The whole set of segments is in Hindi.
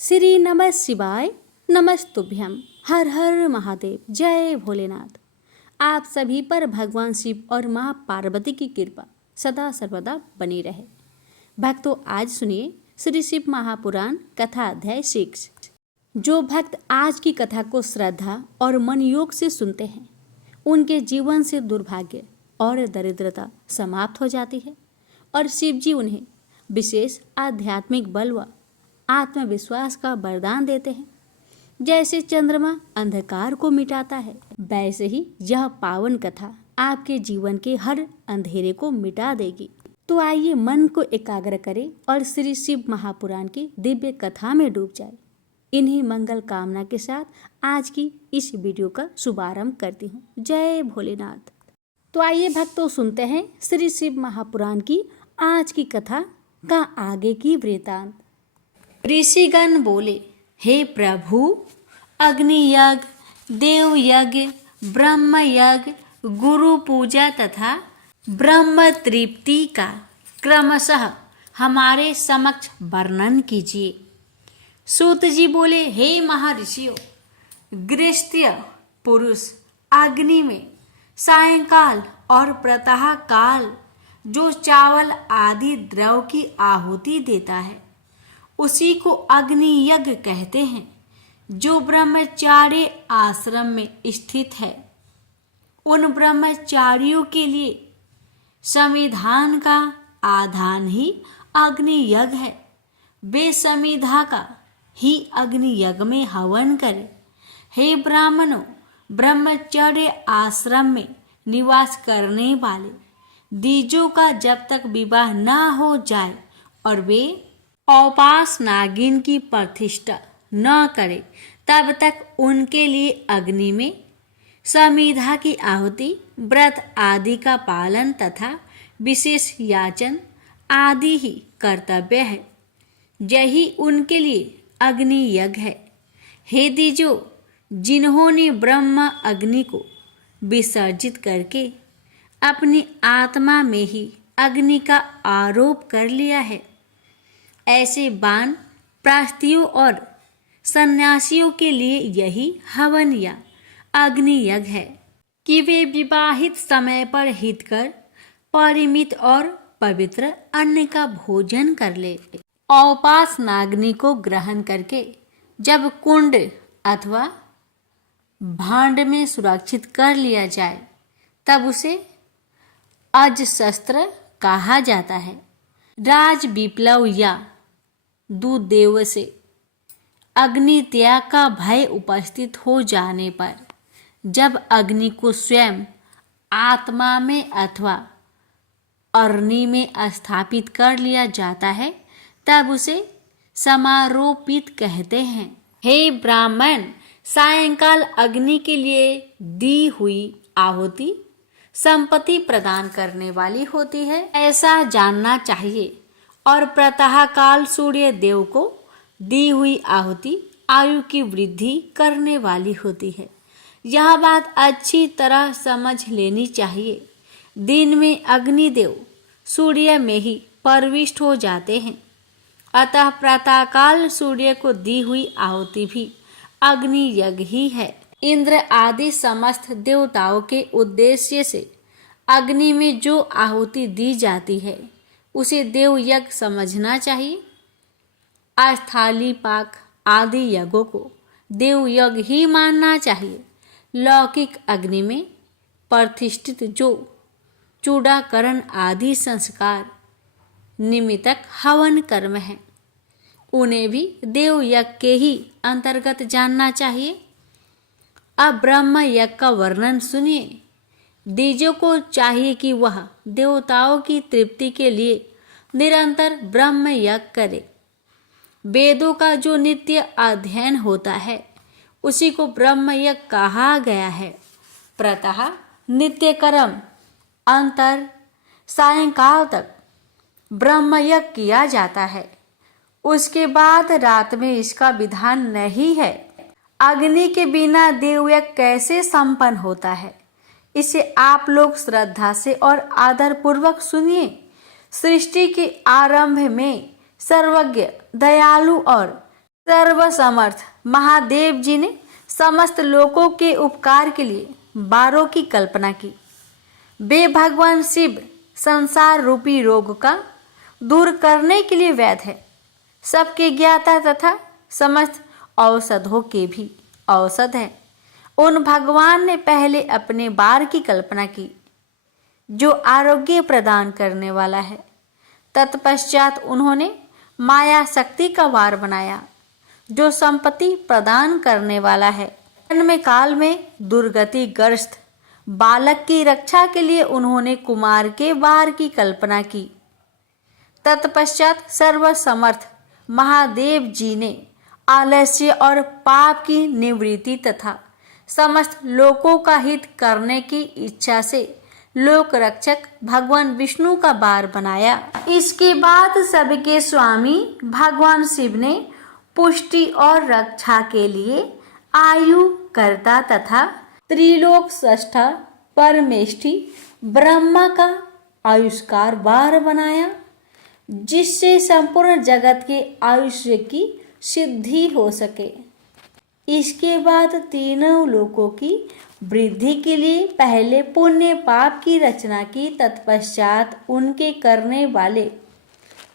श्री नमः शिवाय नमस्तुभ्यम। हर हर महादेव, जय भोलेनाथ। आप सभी पर भगवान शिव और माँ पार्वती की कृपा सदा सर्वदा बनी रहे। भक्तों, आज सुनिए श्री शिव महापुराण कथा अध्याय 6। जो भक्त आज की कथा को श्रद्धा और मन योग से सुनते हैं, उनके जीवन से दुर्भाग्य और दरिद्रता समाप्त हो जाती है और शिव जी उन्हें विशेष आध्यात्मिक बल व आत्मविश्वास का वरदान देते हैं। जैसे चंद्रमा अंधकार को मिटाता है, वैसे ही यह पावन कथा आपके जीवन के हर अंधेरे को मिटा देगी। तो आइए मन को एकाग्र करें और श्री शिव महापुराण की दिव्य कथा में डूब जाए। इन्हीं मंगल कामना के साथ आज की इस वीडियो का शुभारंभ करती हूँ। जय भोलेनाथ। तो आइए भक्तों, सुनते हैं श्री शिव महापुराण की आज की कथा का आगे की वृत्तांत। ऋषिगण बोले, हे प्रभु, अग्नि यज्ञ, देव यज्ञ, ब्रह्म यज्ञ, गुरु पूजा तथा ब्रह्म तृप्ति का क्रमशः हमारे समक्ष वर्णन कीजिए। सूत जी बोले, हे महर्षियों, गृहस्थ्य पुरुष अग्नि में सायंकाल और प्रातः काल जो चावल आदि द्रव की आहुति देता है, उसी को अग्नि यज्ञ कहते हैं। जो ब्रह्मचार्य आश्रम में स्थित है, उन ब्रह्मचारियों के लिए संविधान का आधान ही अग्नि यज्ञ है। वे संविधा का ही अग्नि यज्ञ में हवन करें। हे ब्राह्मणों, ब्रह्मचर्य आश्रम में निवास करने वाले द्विजों का जब तक विवाह न हो जाए और वे औपास नागिन की प्रतिष्ठा न करे, तब तक उनके लिए अग्नि में समिधा की आहुति, व्रत आदि का पालन तथा विशेष याचन आदि ही कर्तव्य है। यही उनके लिए अग्नि यज्ञ है। हे द्विजों, जिन्होंने ब्रह्म अग्नि को विसर्जित करके अपनी आत्मा में ही अग्नि का आरोप कर लिया है, ऐसे बान प्रास्तियों और सन्यासियों के लिए यही हवन या अग्नि यज्ञ है कि वे विवाहित समय पर हितकर परिमित और पवित्र अन्न का भोजन कर ले। औपास नाग्नि को ग्रहण करके जब कुंड अथवा भांड में सुरक्षित कर लिया जाए, तब उसे अजशस्त्र कहा जाता है। राज विप्लव या दुर्देव से अग्नि त्याग का भय उपस्थित हो जाने पर जब अग्नि को स्वयं आत्मा में अथवा अग्नि में स्थापित कर लिया जाता है, तब उसे समारोपित कहते हैं। हे ब्राह्मण, सायंकाल अग्नि के लिए दी हुई आहुति संपत्ति प्रदान करने वाली होती है, ऐसा जानना चाहिए। और प्रातः काल सूर्य देव को दी हुई आहुति आयु की वृद्धि करने वाली होती है। यह बात अच्छी तरह समझ लेनी चाहिए। दिन में अग्निदेव सूर्य में ही प्रविष्ट हो जाते हैं, अतः प्रातः काल सूर्य को दी हुई आहुति भी अग्नि यज्ञ ही है। इंद्र आदि समस्त देवताओं के उद्देश्य से अग्नि में जो आहुति दी जाती है, उसे देव यज्ञ समझना चाहिए। अस्थाली पाक आदि यज्ञों को देव यज्ञ ही मानना चाहिए। लौकिक अग्नि में प्रतिष्ठित जो चूड़ाकरण आदि संस्कार निमित्तक हवन कर्म है, उन्हें भी देव यज्ञ के ही अंतर्गत जानना चाहिए। अब ब्रह्म यज्ञ का वर्णन सुनिए। द्विजों को चाहिए कि वह देवताओं की तृप्ति के लिए निरंतर ब्रह्म यज्ञ करे। वेदों का जो नित्य अध्ययन होता है, उसी को ब्रह्म यज्ञ कहा गया है। प्रातः नित्य कर्म अंतर सायंकाल तक ब्रह्म यज्ञ किया जाता है। उसके बाद रात में इसका विधान नहीं है। अग्नि के बिना देव यज्ञ कैसे संपन्न होता है, इसे आप लोग श्रद्धा से और आदर पूर्वक सुनिए। सृष्टि के आरंभ में सर्वज्ञ, दयालु और सर्वसमर्थ महादेव जी ने समस्त लोगों के उपकार के लिए बारों की कल्पना की। वे भगवान शिव संसार रूपी रोग का दूर करने के लिए वैद्य है, सबके ज्ञाता तथा समस्त औषधों के भी औषध है। उन भगवान ने पहले अपने बार की कल्पना की जो आरोग्य प्रदान करने वाला है। तत्पश्चात उन्होंने माया शक्ति का वार बनाया जो संपत्ति प्रदान करने वाला है। जन्म काल में दुर्गति ग्रस्त बालक की रक्षा के लिए उन्होंने कुमार के वार की कल्पना की। तत्पश्चात सर्वसमर्थ महादेव जी ने आलस्य और पाप की निवृत्ति तथा समस्त लोकों का हित करने की इच्छा से लोक रक्षक भगवान विष्णु का बार बनाया। इसके बाद सबके स्वामी भगवान शिव ने पुष्टि और रक्षा के लिए आयु कर्ता तथा त्रिलोक सृष्टा परमेष्ठी ब्रह्मा का आयुष्कार बार बनाया जिससे संपूर्ण जगत के आयुष्य की सिद्धि हो सके। इसके बाद तीनों लोकों की वृद्धि के लिए पहले पुण्य पाप की रचना की। तत्पश्चात उनके करने वाले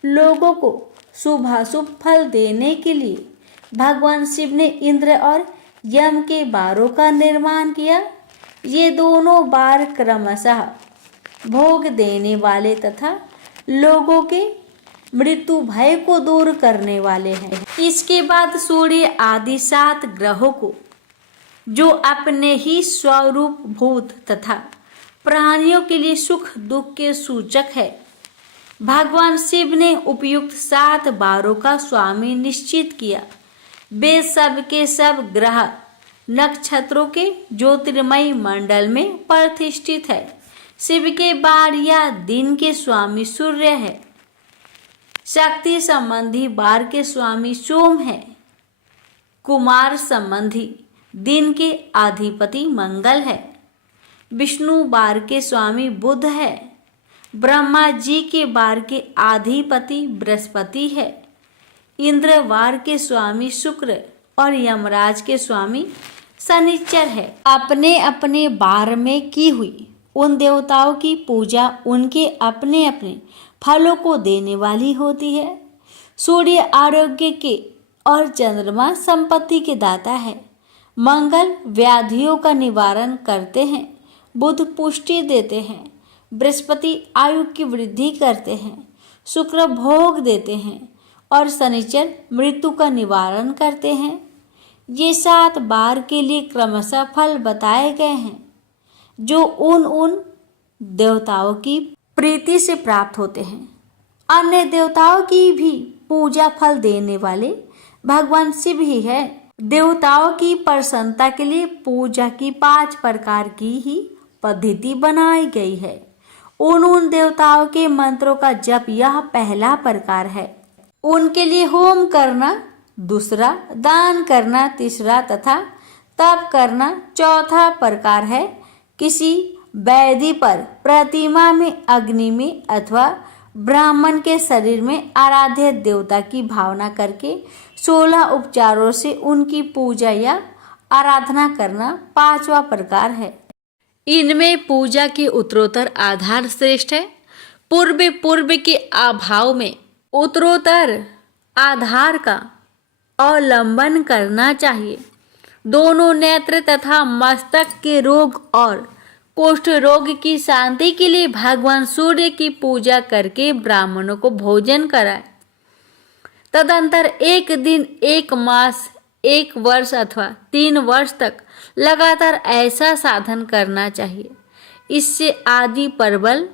लोगों को शुभाशुभ फल देने के लिए भगवान शिव ने इंद्र और यम के बारों का निर्माण किया। ये दोनों बार क्रमशः भोग देने वाले तथा लोगों के मृत्यु भय को दूर करने वाले हैं। इसके बाद सूर्य आदि 7 ग्रहों को जो अपने ही स्वरूप भूत तथा प्राणियों के लिए सुख दुख के सूचक है, भगवान शिव ने उपयुक्त 7 बारों का स्वामी निश्चित किया। वे सब के सब ग्रह नक्षत्रों के ज्योतिर्मय मंडल में प्रतिष्ठित है। शिव के बार या दिन के स्वामी सूर्य है। शक्ति संबंधी बार के स्वामी सोम है। कुमार संबंधी दिन के अधिपति मंगल है। विष्णु बार के स्वामी बुध है। ब्रह्मा जी के बार के अधिपति बृहस्पति है। इंद्र बार के स्वामी शुक्र और यमराज के स्वामी शनिचर है। अपने अपने बार में की हुई उन देवताओं की पूजा उनके अपने अपने फलों को देने वाली होती है। सूर्य आरोग्य के और चंद्रमा संपत्ति के दाता है। मंगल व्याधियों का निवारण करते हैं। बुध पुष्टि देते हैं। बृहस्पति आयु की वृद्धि करते हैं। शुक्र भोग देते हैं और शनिचर मृत्यु का निवारण करते हैं। ये 7 बार के लिए क्रमशः फल बताए गए हैं जो उन देवताओं की प्रीति से प्राप्त होते हैं। अन्य देवताओं की भी पूजा फल देने वाले भगवान शिव ही है। देवताओं की प्रसन्नता के लिए पूजा की 5 प्रकार की ही पद्धति बनाई गई है। उन देवताओं के मंत्रों का जप यह पहला प्रकार है। उनके लिए होम करना दूसरा, दान करना तीसरा तथा तप करना चौथा प्रकार है। किसी वेदी पर प्रतिमा में अग्नि में अथवा ब्राह्मण के शरीर में आराध्य देवता की भावना करके 16 उपचारों से उनकी पूजा या आराधना करना 5वां प्रकार है। इनमें पूजा के उत्तरोत्तर आधार श्रेष्ठ है। पूर्व के अभाव में उत्तरोत्तर आधार का अवलंबन करना चाहिए। दोनों नेत्र तथा मस्तक के रोग और कुष्ठ रोग की शांति के लिए भगवान सूर्य की पूजा करके ब्राह्मणों को भोजन कराए। तदंतर 1 दिन 1 मास 1 वर्ष अथवा 3 वर्ष तक लगातार ऐसा साधन करना चाहिए। इससे आदि प्रबल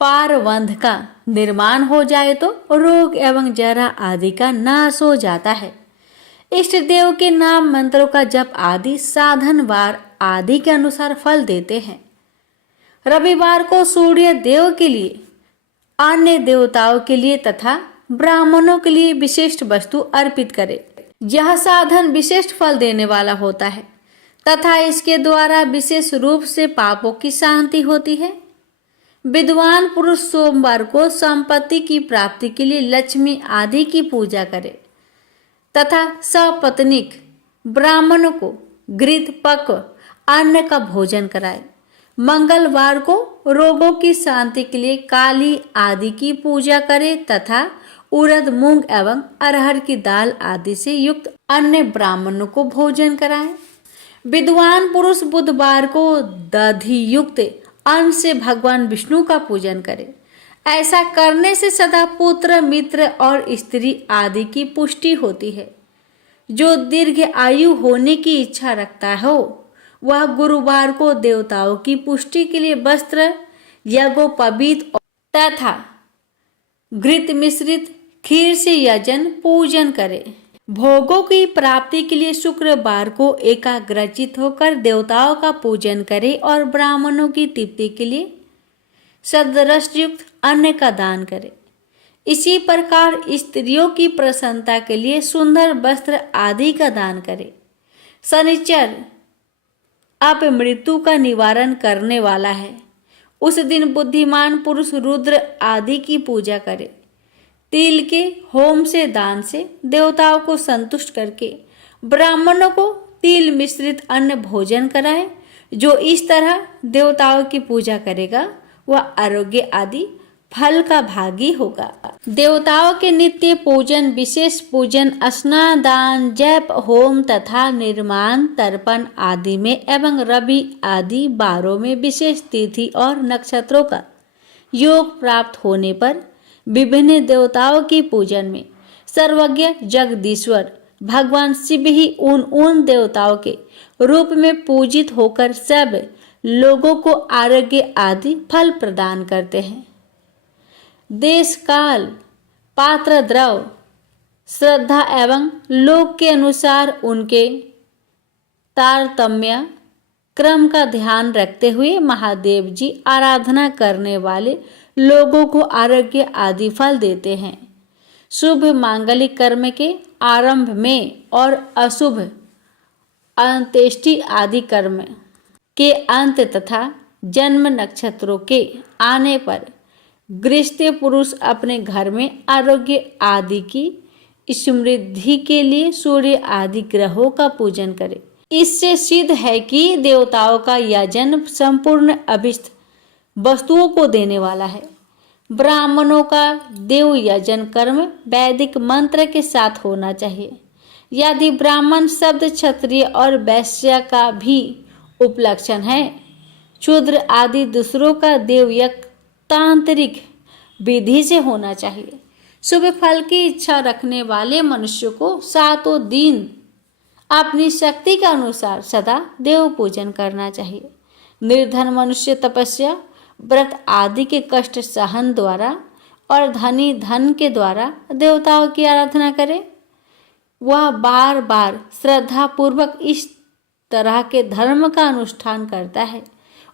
पारवंध का निर्माण हो जाए तो रोग एवं जरा आदि का नाश हो जाता है। इष्ट देव के नाम मंत्रों का जप आदि साधन वार आदि के अनुसार फल देते हैं। रविवार को सूर्य देव के लिए, अन्य देवताओं के लिए तथा ब्राह्मणों के लिए विशिष्ट वस्तु अर्पित करें। यह साधन विशिष्ट फल देने वाला होता है तथा इसके द्वारा विशेष रूप से पापों की शांति होती है। विद्वान पुरुष सोमवार को संपत्ति की प्राप्ति के लिए लक्ष्मी आदि की पूजा करे। तथा सपत्नीक ब्राह्मणों को घृत पक्व अन्न का भोजन कराए। मंगलवार को रोगों की शांति के लिए काली आदि की पूजा करे तथा उड़द, मूंग एवं अरहर की दाल आदि से युक्त अन्य ब्राह्मणों को भोजन कराए। विद्वान पुरुष बुधवार को दधि युक्त अन्न से भगवान विष्णु का पूजन करे। ऐसा करने से सदा पुत्र, मित्र और स्त्री आदि की पुष्टि होती है। जो दीर्घ आयु होने की इच्छा रखता हो वह गुरुवार को देवताओं की पुष्टि के लिए वस्त्र, यज्ञोपवीत तथा घृत मिश्रित खीर से यजन पूजन करे। भोगों की प्राप्ति के लिए शुक्रवार को एकाग्रचित होकर देवताओं का पूजन करे और ब्राह्मणों की तृप्ति के लिए सदरसयुक्त अन्न का दान करे। इसी प्रकार स्त्रियों की प्रसन्नता के लिए सुंदर वस्त्र आदि का दान करे। शनिचर अपमृत्यु का निवारण करने वाला है। उस दिन बुद्धिमान पुरुष रुद्र आदि की पूजा करे। तिल के होम से दान से देवताओं को संतुष्ट करके ब्राह्मणों को तिल मिश्रित अन्न भोजन कराए। जो इस तरह देवताओं की पूजा करेगा वह आरोग्य आदि फल का भागी होगा। देवताओं के नित्य पूजन, विशेष पूजन, स्नान, दान, जप, होम तथा निर्माण, तर्पण आदि में एवं रवि आदि वारों में विशेष तिथि और नक्षत्रों का योग प्राप्त होने पर विभिन्न देवताओं की पूजन में सर्वज्ञ जगदीश्वर भगवान शिव ही उन देवताओं के रूप में पूजित होकर सब लोगों को आरोग्य आदि फल प्रदान करते हैं। देश काल, पात्र द्रव, श्रद्धा एवं लोक के अनुसार उनके तारतम्य क्रम का ध्यान रखते हुए महादेव जी आराधना करने वाले लोगों को आरोग्य आदि फल देते हैं। शुभ मांगलिक कर्म के आरंभ में और अशुभ अंत्येष्टि आदि कर्म के अंत तथा जन्म नक्षत्रों के आने पर गृहस्थ पुरुष अपने घर में आरोग्य आदि की समृद्धि के लिए सूर्य आदि ग्रहों का पूजन करे। इससे सिद्ध है कि देवताओं का यजन संपूर्ण अभिष्ट वस्तुओं को देने वाला है। ब्राह्मणों का देव यजन कर्म वैदिक मंत्र के साथ होना चाहिए। यदि ब्राह्मण शब्द क्षत्रिय और वैश्य का भी उपलक्षण है, शूद्र आदि दूसरों का देवयज्ञ तांत्रिक विधि से होना चाहिए। शुभ फल की इच्छा रखने वाले मनुष्य को सातों दिन अपनी शक्ति के अनुसार सदा देव पूजन करना चाहिए। निर्धन मनुष्य तपस्या, व्रत आदि के कष्ट सहन द्वारा और धनी धन के द्वारा देवताओं की आराधना करे। वह बार बार श्रद्धा पूर्वक इस तरह के धर्म का अनुष्ठान करता है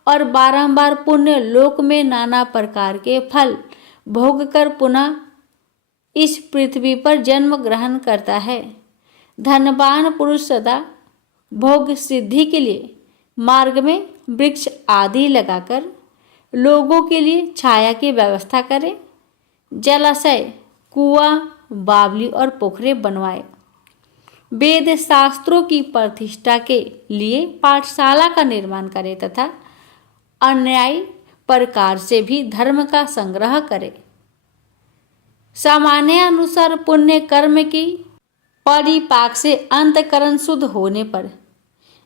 और बारंबार पुण्य लोक में नाना प्रकार के फल भोग कर पुनः इस पृथ्वी पर जन्म ग्रहण करता है। धनवान पुरुष सदा भोग सिद्धि के लिए मार्ग में वृक्ष आदि लगाकर लोगों के लिए छाया की व्यवस्था करे। जलाशय, कुआं, बावली और पोखरे बनवाए। वेद शास्त्रों की प्रतिष्ठा के लिए पाठशाला का निर्माण करे तथा अन्यायी प्रकार से भी धर्म का संग्रह करे। सामान्य अनुसार पुण्य कर्म की परिपाक से अंतकरण शुद्ध होने पर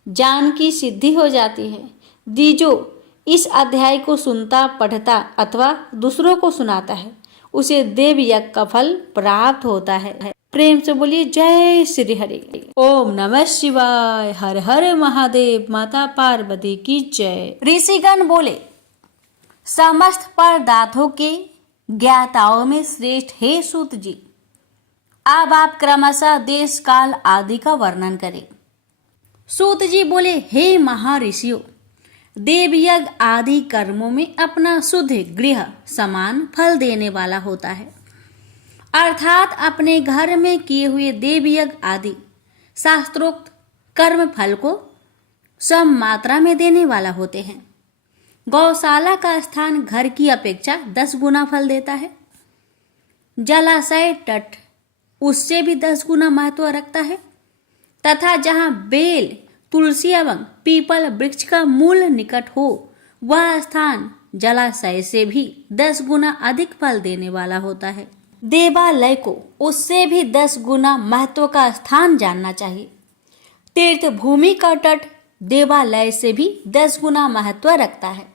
ज्ञान की सिद्धि हो जाती है। जो इस अध्याय को सुनता, पढ़ता अथवा दूसरों को सुनाता है उसे देव यज्ञ का फल प्राप्त होता है। प्रेम से बोलिए जय श्री हरि। ओम नमः शिवाय। हर हर महादेव। माता पार्वती की जय। ऋषिगण बोले, समस्त पदार्थों के ज्ञाताओं में श्रेष्ठ हे सूत जी, अब आप क्रमशः देश काल आदि का वर्णन करें। सूत जी बोले, हे महर्षियों, देवयज्ञ आदि कर्मों में अपना शुद्ध गृह समान फल देने वाला होता है, अर्थात अपने घर में किए हुए देवयज्ञ आदि शास्त्रोक्त कर्म फल को सम मात्रा में देने वाला होते हैं। गौशाला का स्थान घर की अपेक्षा 10 गुना फल देता है। जलाशय, तट, उससे भी 10 गुना महत्व रखता है, तथा जहाँ बेल, तुलसी एवं पीपल वृक्ष का मूल निकट हो वह स्थान जलाशय से भी 10 गुना अधिक फल देने वाला होता है। देवालय को उससे भी 10 गुना महत्व का स्थान जानना चाहिए। तीर्थ भूमि का तट देवालय से भी 10 गुना महत्व रखता है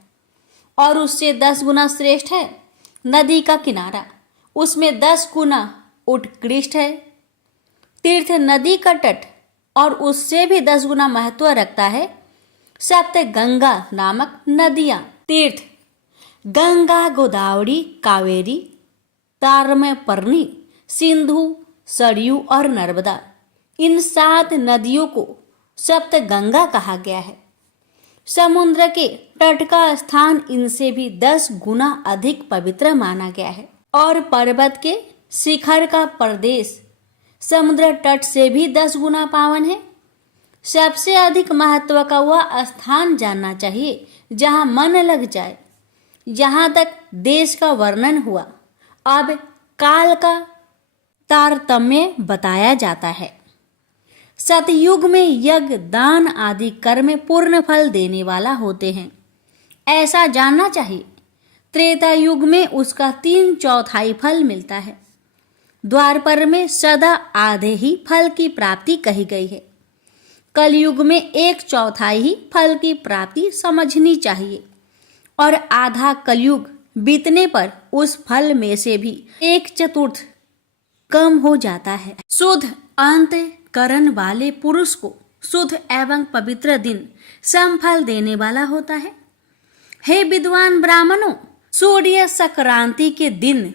और उससे 10 गुना श्रेष्ठ है नदी का किनारा, उसमें 10 गुना उत्कृष्ट है। तीर्थ नदी का तट और उससे भी 10 गुना महत्व रखता है सप्त गंगा नामक नदियां। तीर्थ गंगा, गोदावरी, कावेरी, ताम्रपर्णी, सिंधु, सरयू और नर्मदा, इन 7 नदियों को सप्त गंगा कहा गया है। समुद्र के तट का स्थान इनसे भी 10 गुना अधिक पवित्र माना गया है और पर्वत के शिखर का प्रदेश समुद्र तट से भी 10 गुना पावन है। सबसे अधिक महत्व का वह स्थान जानना चाहिए जहाँ मन लग जाए। यहाँ तक देश का वर्णन हुआ, अब काल का तारतम्य बताया जाता है। सतयुग में यज्ञ, दान आदि कर्म पूर्ण फल देने वाला होते हैं, ऐसा जानना चाहिए। त्रेता युग में उसका 3/4 फल मिलता है। द्वापर में सदा आधे ही फल की प्राप्ति कही गई है। कलयुग में 1/4 ही फल की प्राप्ति समझनी चाहिए और आधा कलयुग बीतने पर उस फल में से भी 1/4 कम हो जाता है। शुद्ध अंतःकरण वाले पुरुष को शुद्ध एवं पवित्र दिन समफल देने वाला होता है। हे विद्वान ब्राह्मणों, सूर्य संक्रांति के दिन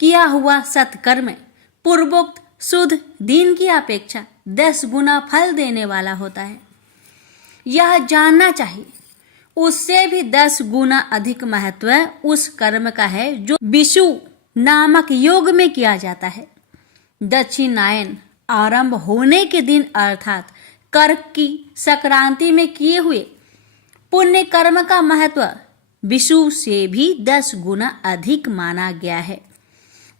किया हुआ सत्कर्म पूर्वोक्त शुद्ध दिन की अपेक्षा 10 गुना फल देने वाला होता है। यह जानना चाहिए उससे भी 10 गुना अधिक महत्व उस कर्म का है जो विषु नामक योग में किया जाता है। दक्षिणायन आरंभ होने के दिन अर्थात कर्क की संक्रांति में किए हुए पुण्य कर्म का महत्व विषु से भी 10 गुना अधिक माना गया है।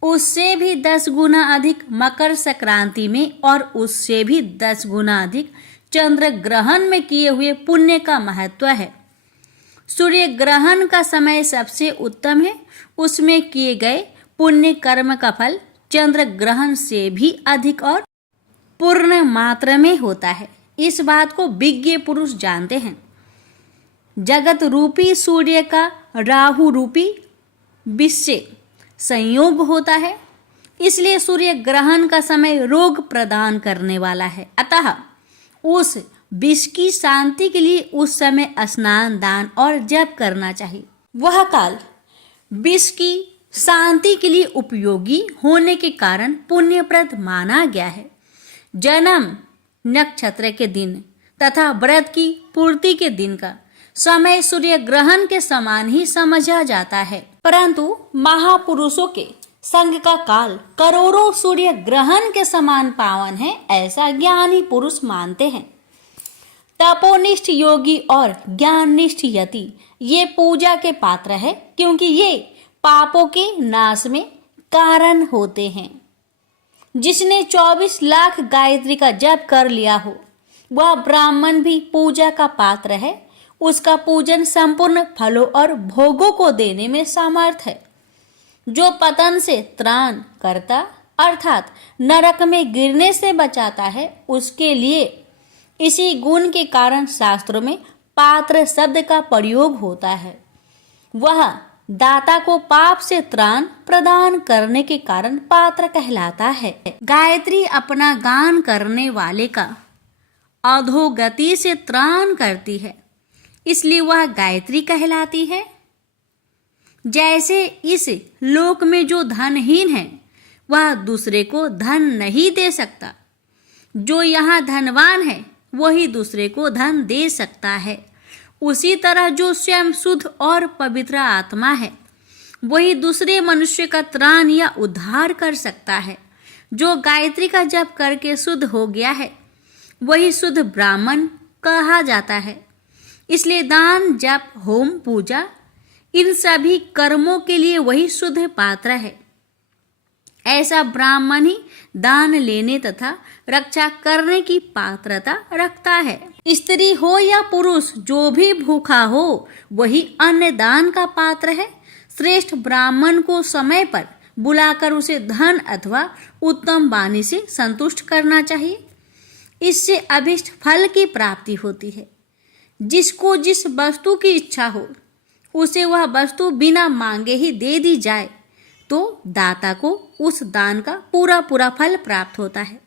उससे भी 10 गुना अधिक मकर संक्रांति में और उससे भी 10 गुना अधिक चंद्र ग्रहण में किए हुए पुण्य का महत्व है। सूर्य ग्रहण का समय सबसे उत्तम है, उसमें किए गए पुण्य कर्म का फल चंद्र ग्रहण से भी अधिक और पूर्ण मात्रा में होता है। इस बात को विज्ञ पुरुष जानते हैं। जगत रूपी सूर्य का राहु रूपी विष से संयोग होता है, इसलिए सूर्य ग्रहण का समय रोग प्रदान करने वाला है। अतः उस विष की शांति के लिए उस समय स्नान, दान और जप करना चाहिए। वह काल विष की शांति के लिए उपयोगी होने के कारण पुण्यप्रद माना गया है। जन्म नक्षत्र के दिन तथा व्रत की पूर्ति के दिन का समय सूर्य ग्रहण के समान ही समझा जाता है, परंतु महापुरुषों के संग का काल करोड़ों सूर्य ग्रहण के समान पावन है, ऐसा ज्ञानी पुरुष मानते हैं। तपोनिष्ठ योगी और ज्ञाननिष्ठ यति ये पूजा के पात्र है, क्योंकि ये पापों के नाश में कारण होते हैं। जिसने 24 लाख गायत्री का जप कर लिया हो वह ब्राह्मण भी पूजा का पात्र है। उसका पूजन संपूर्ण फलों और भोगों को देने में समर्थ है। जो पतन से त्राण करता अर्थात नरक में गिरने से बचाता है, उसके लिए इसी गुण के कारण शास्त्रों में पात्र शब्द का प्रयोग होता है। वह दाता को पाप से त्राण प्रदान करने के कारण पात्र कहलाता है। गायत्री अपना गान करने वाले का अधोगति से त्राण करती है, इसलिए वह गायत्री कहलाती है। जैसे इस लोक में जो धनहीन है वह दूसरे को धन नहीं दे सकता, जो यहाँ धनवान है वही दूसरे को धन दे सकता है, उसी तरह जो स्वयं शुद्ध और पवित्र आत्मा है वही दूसरे मनुष्य का त्राण या उद्धार कर सकता है। जो गायत्री का जप करके शुद्ध हो गया है वही शुद्ध ब्राह्मण कहा जाता है। इसलिए दान, जप, होम, पूजा इन सभी कर्मों के लिए वही शुद्ध पात्र है। ऐसा ब्राह्मण ही दान लेने तथा रक्षा करने की पात्रता रखता है। स्त्री हो या पुरुष, जो भी भूखा हो वही अन्न दान का पात्र है। श्रेष्ठ ब्राह्मण को समय पर बुलाकर उसे धन अथवा उत्तम वाणी से संतुष्ट करना चाहिए। इससे अभिष्ट फल की प्राप्ति होती है। जिसको जिस वस्तु की इच्छा हो उसे वह वस्तु बिना मांगे ही दे दी जाए तो दाता को उस दान का पूरा पूरा फल प्राप्त होता है।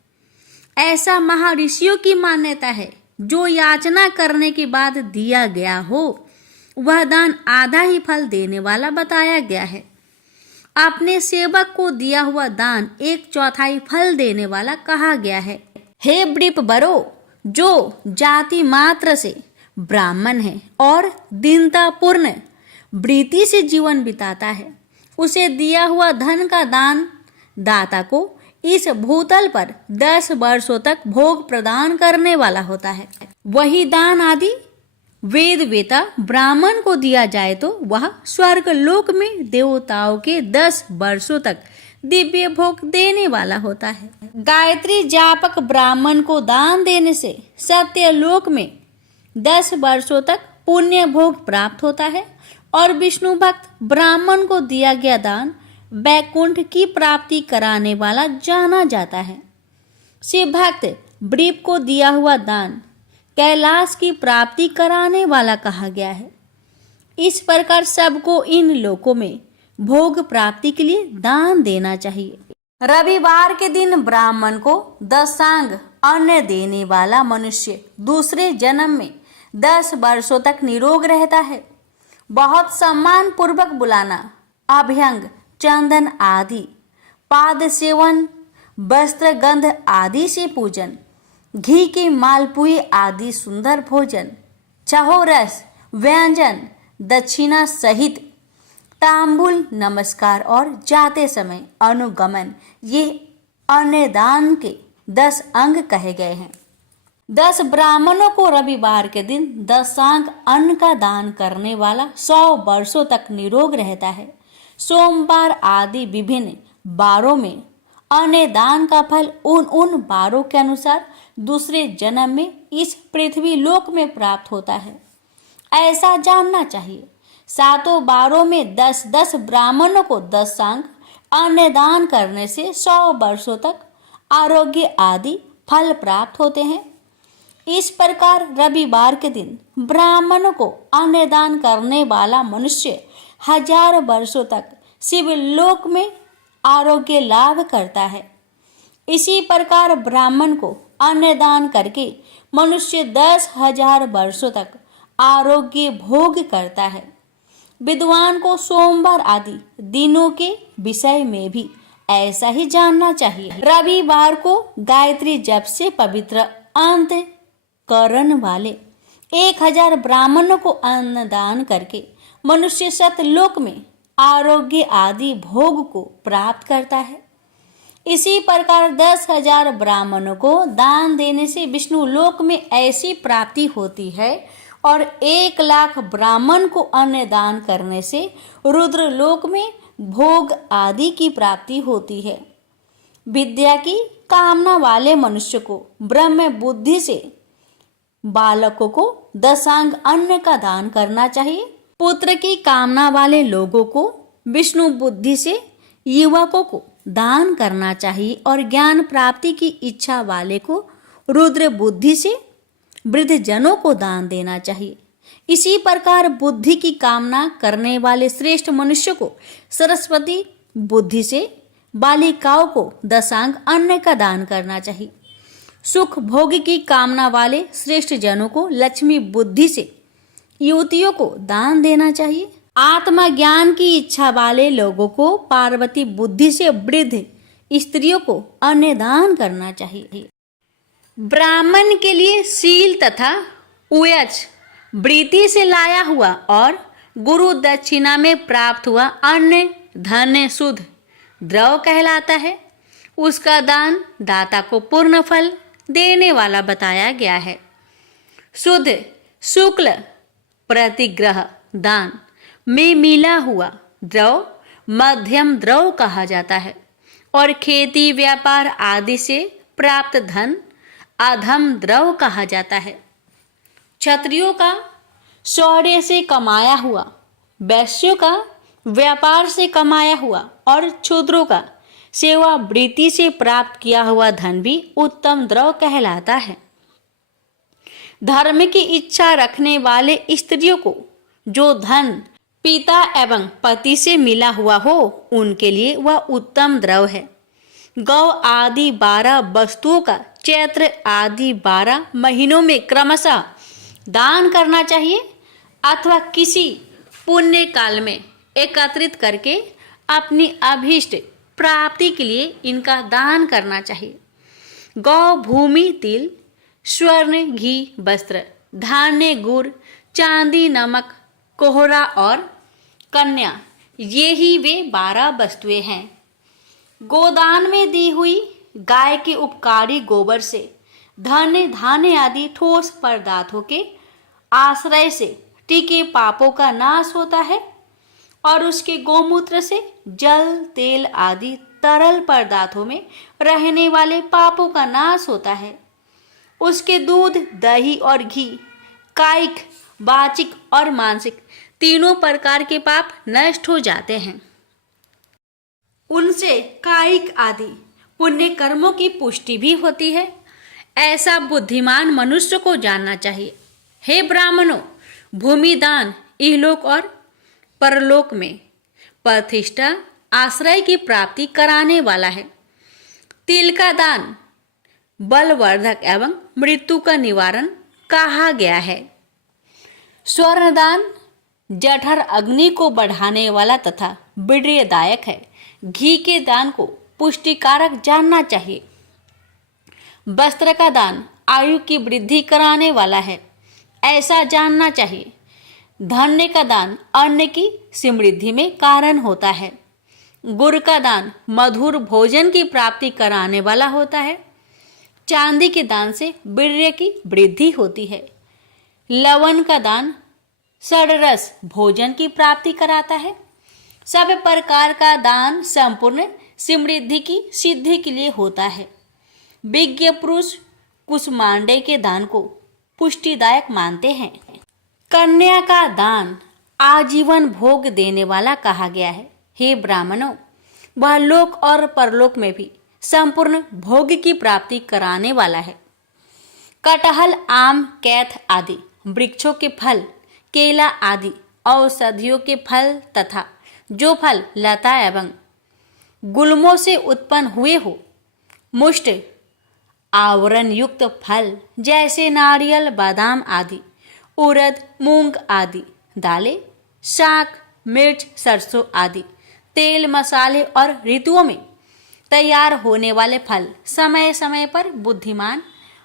ऐसा महर्षियों की मान्यता है। जो याचना करने के बाद दिया गया हो वह दान आधा ही फल देने वाला बताया गया है। अपने सेवक को दिया हुआ दान 1/4 फल देने वाला कहा गया है। हे वृपवरो, जो जाति मात्र से ब्राह्मण है और दीनतापूर्ण वृत्ति से जीवन बिताता है, उसे दिया हुआ धन का दान दाता को इस भूतल पर 10 वर्षों तक भोग प्रदान करने वाला होता है। वही दान आदि वेद वेता ब्राह्मण को दिया जाए तो वह स्वर्ग लोक में देवताओं के 10 वर्षों तक दिव्य भोग देने वाला होता है। गायत्री जापक ब्राह्मण को दान देने से सत्य लोक में 10 वर्षों तक पुण्य भोग प्राप्त होता है और विष्णु भक्त ब्राह्मण को दिया गया दान वैकुंठ की प्राप्ति कराने वाला जाना जाता है। शिव भक्त वृप को दिया हुआ दान कैलाश की प्राप्ति कराने वाला कहा गया है। इस प्रकार सबको इन लोकों में भोग प्राप्ति के लिए दान देना चाहिए। रविवार के दिन ब्राह्मण को दशांग अन्न देने वाला मनुष्य दूसरे जन्म में 10 वर्षों तक निरोग रहता है। बहुत सम्मान पूर्वक बुलाना, अभ्यंग, चंदन आदि, पाद सेवन, वस्त्र गंध आदि से पूजन, घी के मालपुए आदि सुंदर भोजन, चहोरस व्यंजन, दक्षिणा सहित तांबुल, नमस्कार और जाते समय अनुगमन, ये अन्नदान के 10 अंग कहे गए हैं। 10 ब्राह्मणों को रविवार के दिन दशांग अन्न का दान करने वाला 100 वर्षों तक निरोग रहता है। सोमवार आदि विभिन्न बारों में अन्नदान का फल उन बारों के अनुसार दूसरे जन्म में इस पृथ्वी लोक में प्राप्त होता है, ऐसा जानना चाहिए। 7 बारों में 10-10 ब्राह्मणों को दशांग अन्नदान करने से 100 वर्षों तक आरोग्य आदि फल प्राप्त होते हैं। इस प्रकार रविवार के दिन ब्राह्मणों को अन्नदान करने वाला मनुष्य 1000 वर्षों तक शिवलोक में आरोग्य लाभ करता है। इसी प्रकार ब्राह्मण को अन्नदान करके मनुष्य 10,000 वर्षों तक आरोग्य भोग करता है। विद्वान को सोमवार आदि दिनों के विषय में भी ऐसा ही जानना चाहिए। रविवार को गायत्री जप से पवित्र अंत करण वाले 1000 ब्राह्मणों को अन्नदान करके मनुष्य सतलोक में आरोग्य आदि भोग को प्राप्त करता है। इसी प्रकार 10,000 ब्राह्मणों को दान देने से विष्णु लोक में ऐसी प्राप्ति होती है और 1,00,000 ब्राह्मण को अन्नदान करने से रुद्र लोक में भोग आदि की प्राप्ति होती है। विद्या की कामना वाले मनुष्य को ब्रह्म बुद्धि से बालकों को दशांग अन्न का दान करना चाहिए। पुत्र की कामना वाले लोगों को विष्णु बुद्धि से युवकों को दान करना चाहिए और ज्ञान प्राप्ति की इच्छा वाले को रुद्र बुद्धि से वृद्ध जनों को दान देना चाहिए। इसी प्रकार बुद्धि की कामना करने वाले श्रेष्ठ मनुष्य को सरस्वती बुद्धि से बालिकाओं को दशांग अन्न का दान करना चाहिए। सुख भोग की कामना वाले श्रेष्ठ जनों को लक्ष्मी बुद्धि से युवतियों को दान देना चाहिए। आत्मा ज्ञान की इच्छा वाले लोगों को पार्वती बुद्धि से वृद्ध स्त्रियों को अन्नदान करना चाहिए। ब्राह्मण के लिए शील तथा उयच वृत्ति से लाया हुआ और गुरु दक्षिणा में प्राप्त हुआ अन्न धन शुद्ध द्रव कहलाता है। उसका दान दाता को पूर्ण फल देने वाला बताया गया है। शुद्ध शुक्ल प्रतिग्रह दान में मिला हुआ द्रव मध्यम द्रव कहा जाता है। और खेती व्यापार आदि से प्राप्त धन अधम द्रव कहा जाता है। क्षत्रियों का शौर्य से कमाया हुआ, वैश्यों का व्यापार से कमाया हुआ और शूद्रों का सेवा वृत्ति से प्राप्त किया हुआ धन भी उत्तम द्रव कहलाता है। धर्म की इच्छा रखने वाले स्त्रियों को जो धन पिता एवं पति से मिला हुआ हो, उनके लिए वह उत्तम द्रव है। गौ आदि 12 वस्तुओं का चैत्र आदि 12 महीनों में क्रमशः दान करना चाहिए अथवा किसी पुण्य काल में एकत्रित करके अपनी अभीष्ट प्राप्ति के लिए इनका दान करना चाहिए। गौ भूमि तिल, स्वर्ण घी वस्त्र, धान्य गुड़, चांदी नमक, कोहरा और कन्या, ये ही वे 12 वस्तुएं हैं। गोदान में दी हुई गाय के उपकारी गोबर से धान्य धान्य आदि ठोस पदार्थों के आश्रय से टिके पापों का नाश होता है और उसके गोमूत्र से जल तेल आदि तरल पदार्थों में रहने वाले पापों का नाश होता है। उसके दूध दही और घी कायिक वाचिक और मानसिक तीनों प्रकार के पाप नष्ट हो जाते हैं। उनसे कायिक आदि पुण्य कर्मों की पुष्टि भी होती है। ऐसा बुद्धिमान मनुष्य को जानना चाहिए। हे ब्राह्मणों, भूमिदान इहलोक और परलोक में प्रतिष्ठा आश्रय की प्राप्ति कराने वाला है। तिल का दान बलवर्धक एवं मृत्यु का निवारण कहा गया है। स्वर्णदान जठर अग्नि को बढ़ाने वाला तथा वीर्यदायक है। घी के दान को पुष्टिकारक जानना चाहिए। वस्त्र का दान आयु की वृद्धि कराने वाला है, ऐसा जानना चाहिए। धन्य का दान अन्न की समृद्धि में कारण होता है। गुड़ का दान मधुर भोजन की प्राप्ति कराने वाला होता है। चांदी के दान से वीर्य की वृद्धि होती है। लवण का दान षडरस भोजन की प्राप्ति कराता है। सब प्रकार का दान संपूर्ण समृद्धि की सिद्धि के लिए होता है। विज्ञ पुरुष कुसमांडे के दान को पुष्टिदायक मानते हैं। कन्या का दान आजीवन भोग देने वाला कहा गया है। हे ब्राह्मणों, वह लोक और परलोक में भी संपूर्ण भोग की प्राप्ति कराने वाला है। कटहल आम कैथ आदि वृक्षों के फल, केला आदि औषधियों के फल तथा जो फल लता एवं गुल्मों से उत्पन्न हुए हो, मुष्ट आवरण युक्त फल जैसे नारियल बादाम आदि, उड़द मूंग आदि दालें, शाक मिर्च सरसों आदि, तेल मसाले और ऋतुओं में तैयार होने वाले फल समय समय पर बुद्धिमान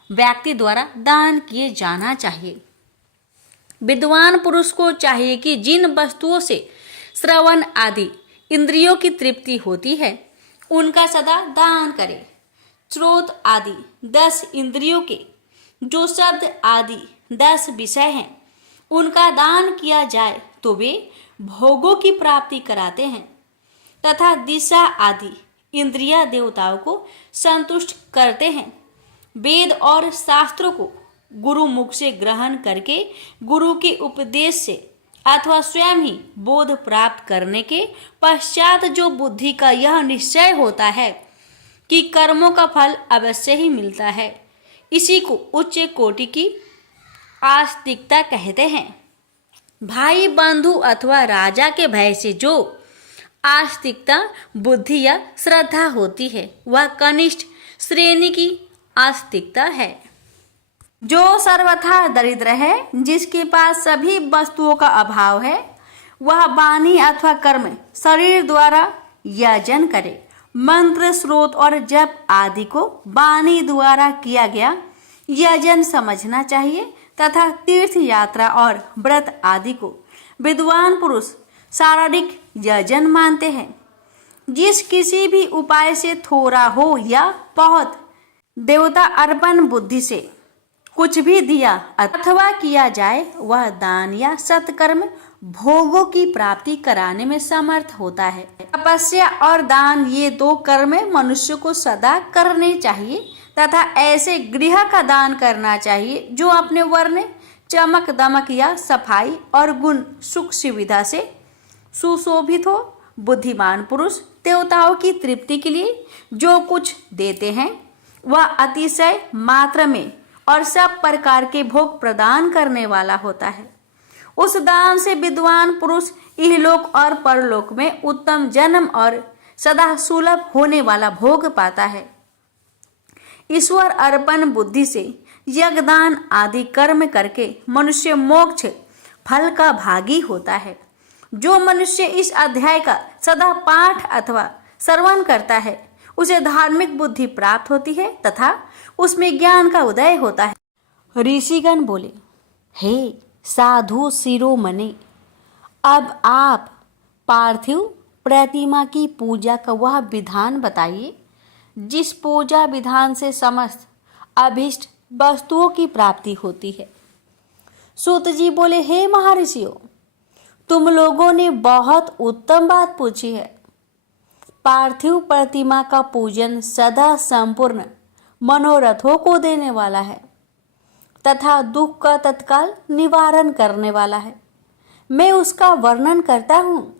व्यक्ति द्वारा दान किए जाना चाहिए। विद्वान पुरुष को चाहिए कि जिन वस्तुओं से श्रवण आदि इंद्रियों की तृप्ति होती है, उनका सदा दान करे। स्रोत आदि 10 इंद्रियों के जो शब्द आदि 10 विषय हैं, उनका दान किया जाए तो वे भोगों की प्राप्ति कराते हैं तथा दिशा आदि इंद्रिया देवताओं को संतुष्ट करते हैं। वेद और शास्त्रों को गुरु मुख से ग्रहण करके गुरु के उपदेश से अथवा स्वयं ही बोध प्राप्त करने के पश्चात जो बुद्धि का यह निश्चय होता है कि कर्मों का फल अवश्य ही मिलता है, इसी को उच्च कोटि की आस्तिकता कहते हैं। भाई बंधु अथवा राजा के भय से जो आस्तिकता बुद्धि या श्रद्धा होती है, वह कनिष्ठ श्रेणी की आस्तिकता है। जो सर्वथा दरिद्र है, जिसके पास सभी वस्तुओं का अभाव है, वह वाणी अथवा कर्म शरीर द्वारा यजन करे। मंत्र स्रोत और जप आदि को वाणी द्वारा किया गया यजन समझना चाहिए तथा तीर्थ यात्रा और व्रत आदि को विद्वान पुरुष शारीरिक यजन मानते हैं। जिस किसी भी उपाय से थोड़ा हो या बहुत देवता अर्पण बुद्धि से कुछ भी दिया अथवा किया जाए, वह दान या सत्कर्म भोगों की प्राप्ति कराने में समर्थ होता है। तपस्या और दान ये दो कर्म मनुष्य को सदा करने चाहिए तथा ऐसे गृह का दान करना चाहिए जो अपने वर्ण, चमक दमक या सफाई और गुण सुख सुविधा से सुशोभित हो। बुद्धिमान पुरुष देवताओं की तृप्ति के लिए जो कुछ देते हैं वह अतिशय मात्रा में और सब प्रकार के भोग प्रदान करने वाला होता है। उस दान से विद्वान पुरुष इहलोक और परलोक में उत्तम जन्म और सदा सुलभ होने वाला भोग पाता है। ईश्वर अर्पण बुद्धि से यज्ञदान आदि कर्म करके मनुष्य मोक्ष फल का भागी होता है। जो मनुष्य इस अध्याय का सदा पाठ अथवा श्रवण करता है उसे धार्मिक बुद्धि प्राप्त होती है तथा उसमें ज्ञान का उदय होता है। ऋषिगण बोले, हे साधु शिरोमणि, अब आप पार्थिव प्रतिमा की पूजा का वह विधान बताइए जिस पूजा विधान से समस्त अभीष्ट वस्तुओं की प्राप्ति होती है। सूत जी बोले, हे महर्षियों, तुम लोगों ने बहुत उत्तम बात पूछी है। पार्थिव प्रतिमा का पूजन सदा संपूर्ण मनोरथों को देने वाला है तथा दुख का तत्काल निवारण करने वाला है। मैं उसका वर्णन करता हूँ,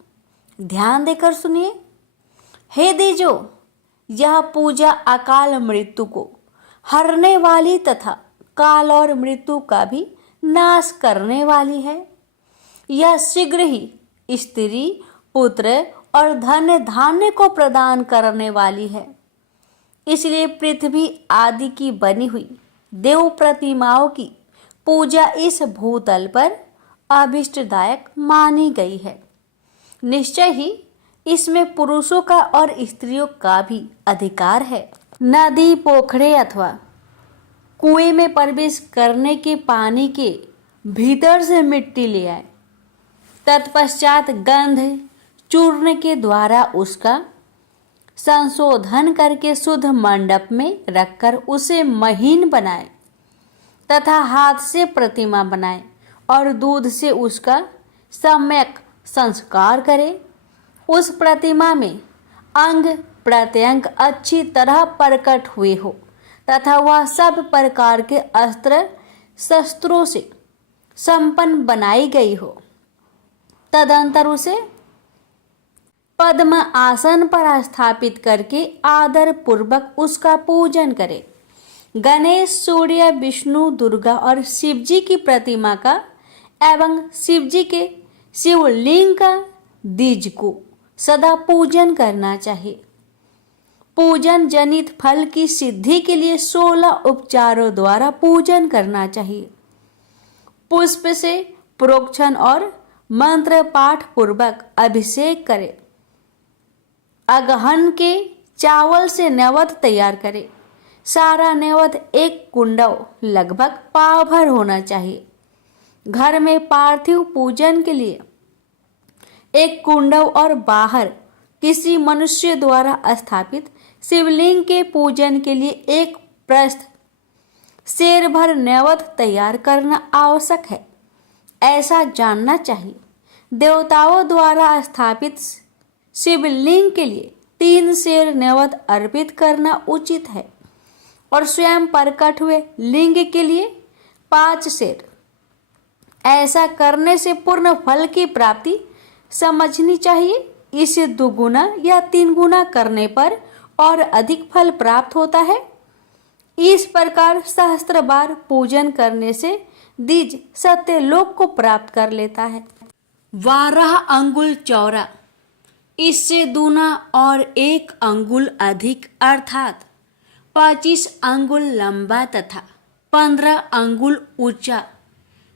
ध्यान देकर सुनिए। हे द्विजो, यह पूजा अकाल मृत्यु को हरने वाली तथा काल और मृत्यु का भी नाश करने वाली है। यह शीघ्र ही स्त्री, पुत्र और धन धान्य को प्रदान करने वाली है। इसलिए पृथ्वी आदि की बनी हुई देव प्रतिमाओं की पूजा इस भूतल पर अभिष्टदायक मानी गई है। निश्चय ही इसमें पुरुषों का और स्त्रियों का भी अधिकार है। नदी, पोखरे अथवा कुएं में प्रवेश करने के पानी के भीतर से मिट्टी ले आए, तत्पश्चात गंध चूर्ण के द्वारा उसका संशोधन करके शुद्ध मंडप में रखकर उसे महीन बनाए तथा हाथ से प्रतिमा बनाए और दूध से उसका सम्यक संस्कार करे। उस प्रतिमा में अंग प्रत्यंग अच्छी तरह प्रकट हुए हो तथा वह सब प्रकार के अस्त्र शस्त्रों से संपन्न बनाई गई हो। तदंतर उसे पद्म आसन पर स्थापित करके आदर पूर्वक उसका पूजन करे। गणेश, सूर्य, विष्णु, दुर्गा और शिवजी की प्रतिमा का एवं शिवजी के शिवलिंग का द्विज को सदा पूजन करना चाहिए। पूजन जनित फल की सिद्धि के लिए 16 उपचारों द्वारा पूजन करना चाहिए। पुष्प से प्रोक्षण और मंत्र पाठ पूर्वक अभिषेक करे। अगहन के चावल से नैवेद्य तैयार करे। सारा नैवेद्य एक कुंडव लगभग पाव भर होना चाहिए। घर में पार्थिव पूजन के लिए एक कुंडव और बाहर किसी मनुष्य द्वारा स्थापित शिवलिंग के पूजन के लिए एक प्रस्थ शेर भर नैवेद्य तैयार करना आवश्यक है। ऐसा जानना चाहिए। देवताओं द्वारा स्थापित शिवलिंग के लिए 3 शेर नैवेद्य अर्पित करना उचित है और स्वयं प्रकट हुए लिंग के लिए 5 शेर। ऐसा करने से पूर्ण फल की प्राप्ति समझनी चाहिए। इसे 2 गुना या 3 गुना करने पर और अधिक फल प्राप्त होता है। इस प्रकार सहस्त्र बार पूजन करने से द्विज सत्यलोक को प्राप्त कर लेता है। 12 अंगुल चौड़ा, इससे दूना और 1 अंगुल अधिक अर्थात 25 अंगुल लंबा तथा 15 अंगुल ऊंचा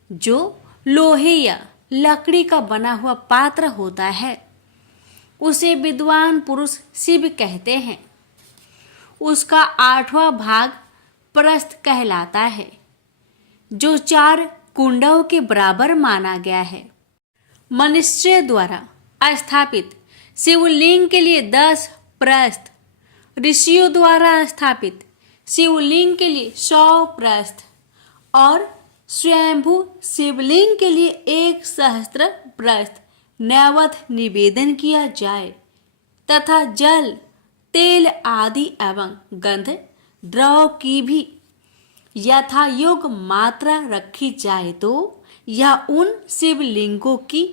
जो लोहे या लकड़ी का बना हुआ पात्र होता है उसे विद्वान पुरुष शिव कहते हैं। उसका 8वां भाग प्रस्थ कहलाता है जो 4 कुंडों के बराबर माना गया है। मनुष्य द्वारा स्थापित शिवलिंग के लिए 10 प्रस्थ, ऋषियों द्वारा स्थापित शिवलिंग के लिए 100 प्रस्थ और स्वयंभू शिवलिंग के लिए 1 सहस्त्र प्रस्थ नैवेद्य निवेदन किया जाए तथा जल, तेल आदि एवं गंध द्रव की भी यथा योग मात्रा रखी जाए तो यह उन शिवलिंगों की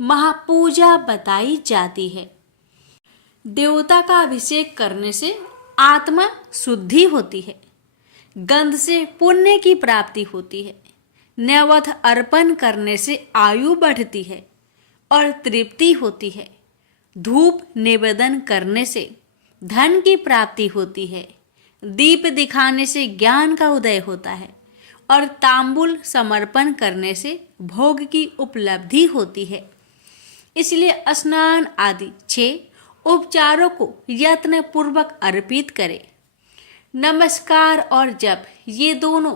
महापूजा बताई जाती है। देवता का अभिषेक करने से आत्मा शुद्धि होती है, गंध से पुण्य की प्राप्ति होती है, नैवेद्य अर्पण करने से आयु बढ़ती है और तृप्ति होती है, धूप निवेदन करने से धन की प्राप्ति होती है, दीप दिखाने से ज्ञान का उदय होता है और तांबुल समर्पण करने से भोग की उपलब्धि होती है। इसलिए स्नान आदि 6 उपचारों को यत्न पूर्वक अर्पित करें। नमस्कार और जप ये दोनों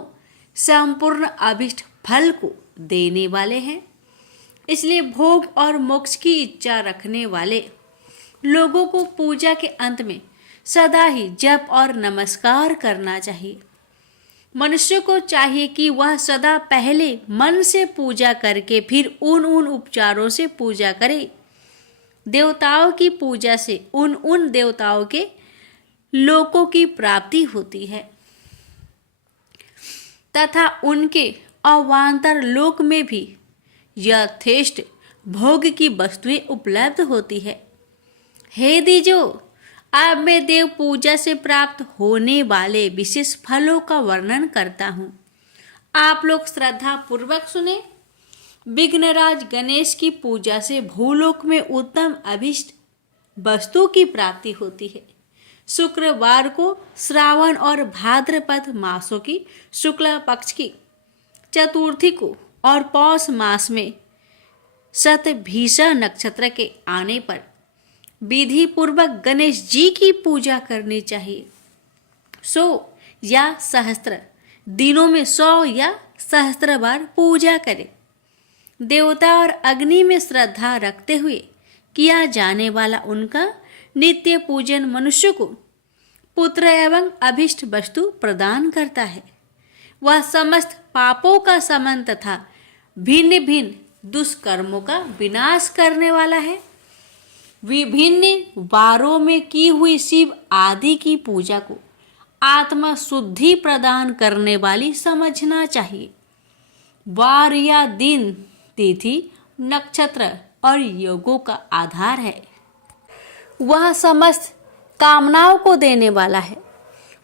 संपूर्ण अभिष्ट फल को देने वाले हैं। इसलिए भोग और मोक्ष की इच्छा रखने वाले लोगों को पूजा के अंत में सदा ही जप और नमस्कार करना चाहिए। मनुष्य को चाहिए कि वह सदा पहले मन से पूजा करके फिर उन उपचारों से पूजा करे। देवताओं की पूजा से उन देवताओं के लोकों की प्राप्ति होती है तथा उनके अवान्तर लोक में भी यथेष्ट भोग की वस्तुएं उपलब्ध होती है। हे द्विजो, अब मैं देव पूजा से प्राप्त होने वाले विशेष फलों का वर्णन करता हूँ। आप लोग श्रद्धा पूर्वक सुने। विघ्नराज गणेश की पूजा से भूलोक में उत्तम अभिष्ट वस्तु की प्राप्ति होती है। शुक्रवार को श्रावण और भाद्रपद मासों की शुक्ला पक्ष की चतुर्थी को और पौष मास में शतभिषा नक्षत्र के आने पर विधि पूर्वक गणेश जी की पूजा करनी चाहिए। 100 या सहस्त्र दिनों में 100 या सहस्त्र बार पूजा करें। देवता और अग्नि में श्रद्धा रखते हुए किया जाने वाला उनका नित्य पूजन मनुष्य को पुत्र एवं अभिष्ट वस्तु प्रदान करता है। वह समस्त पापों का शमन तथा भिन्न भिन्न दुष्कर्मों का विनाश करने वाला है। विभिन्न वारों में की हुई शिव आदि की पूजा को आत्मा शुद्धि प्रदान करने वाली समझना चाहिए। वार या दिन, तिथि, नक्षत्र और योगों का आधार है। वह समस्त कामनाओं को देने वाला है।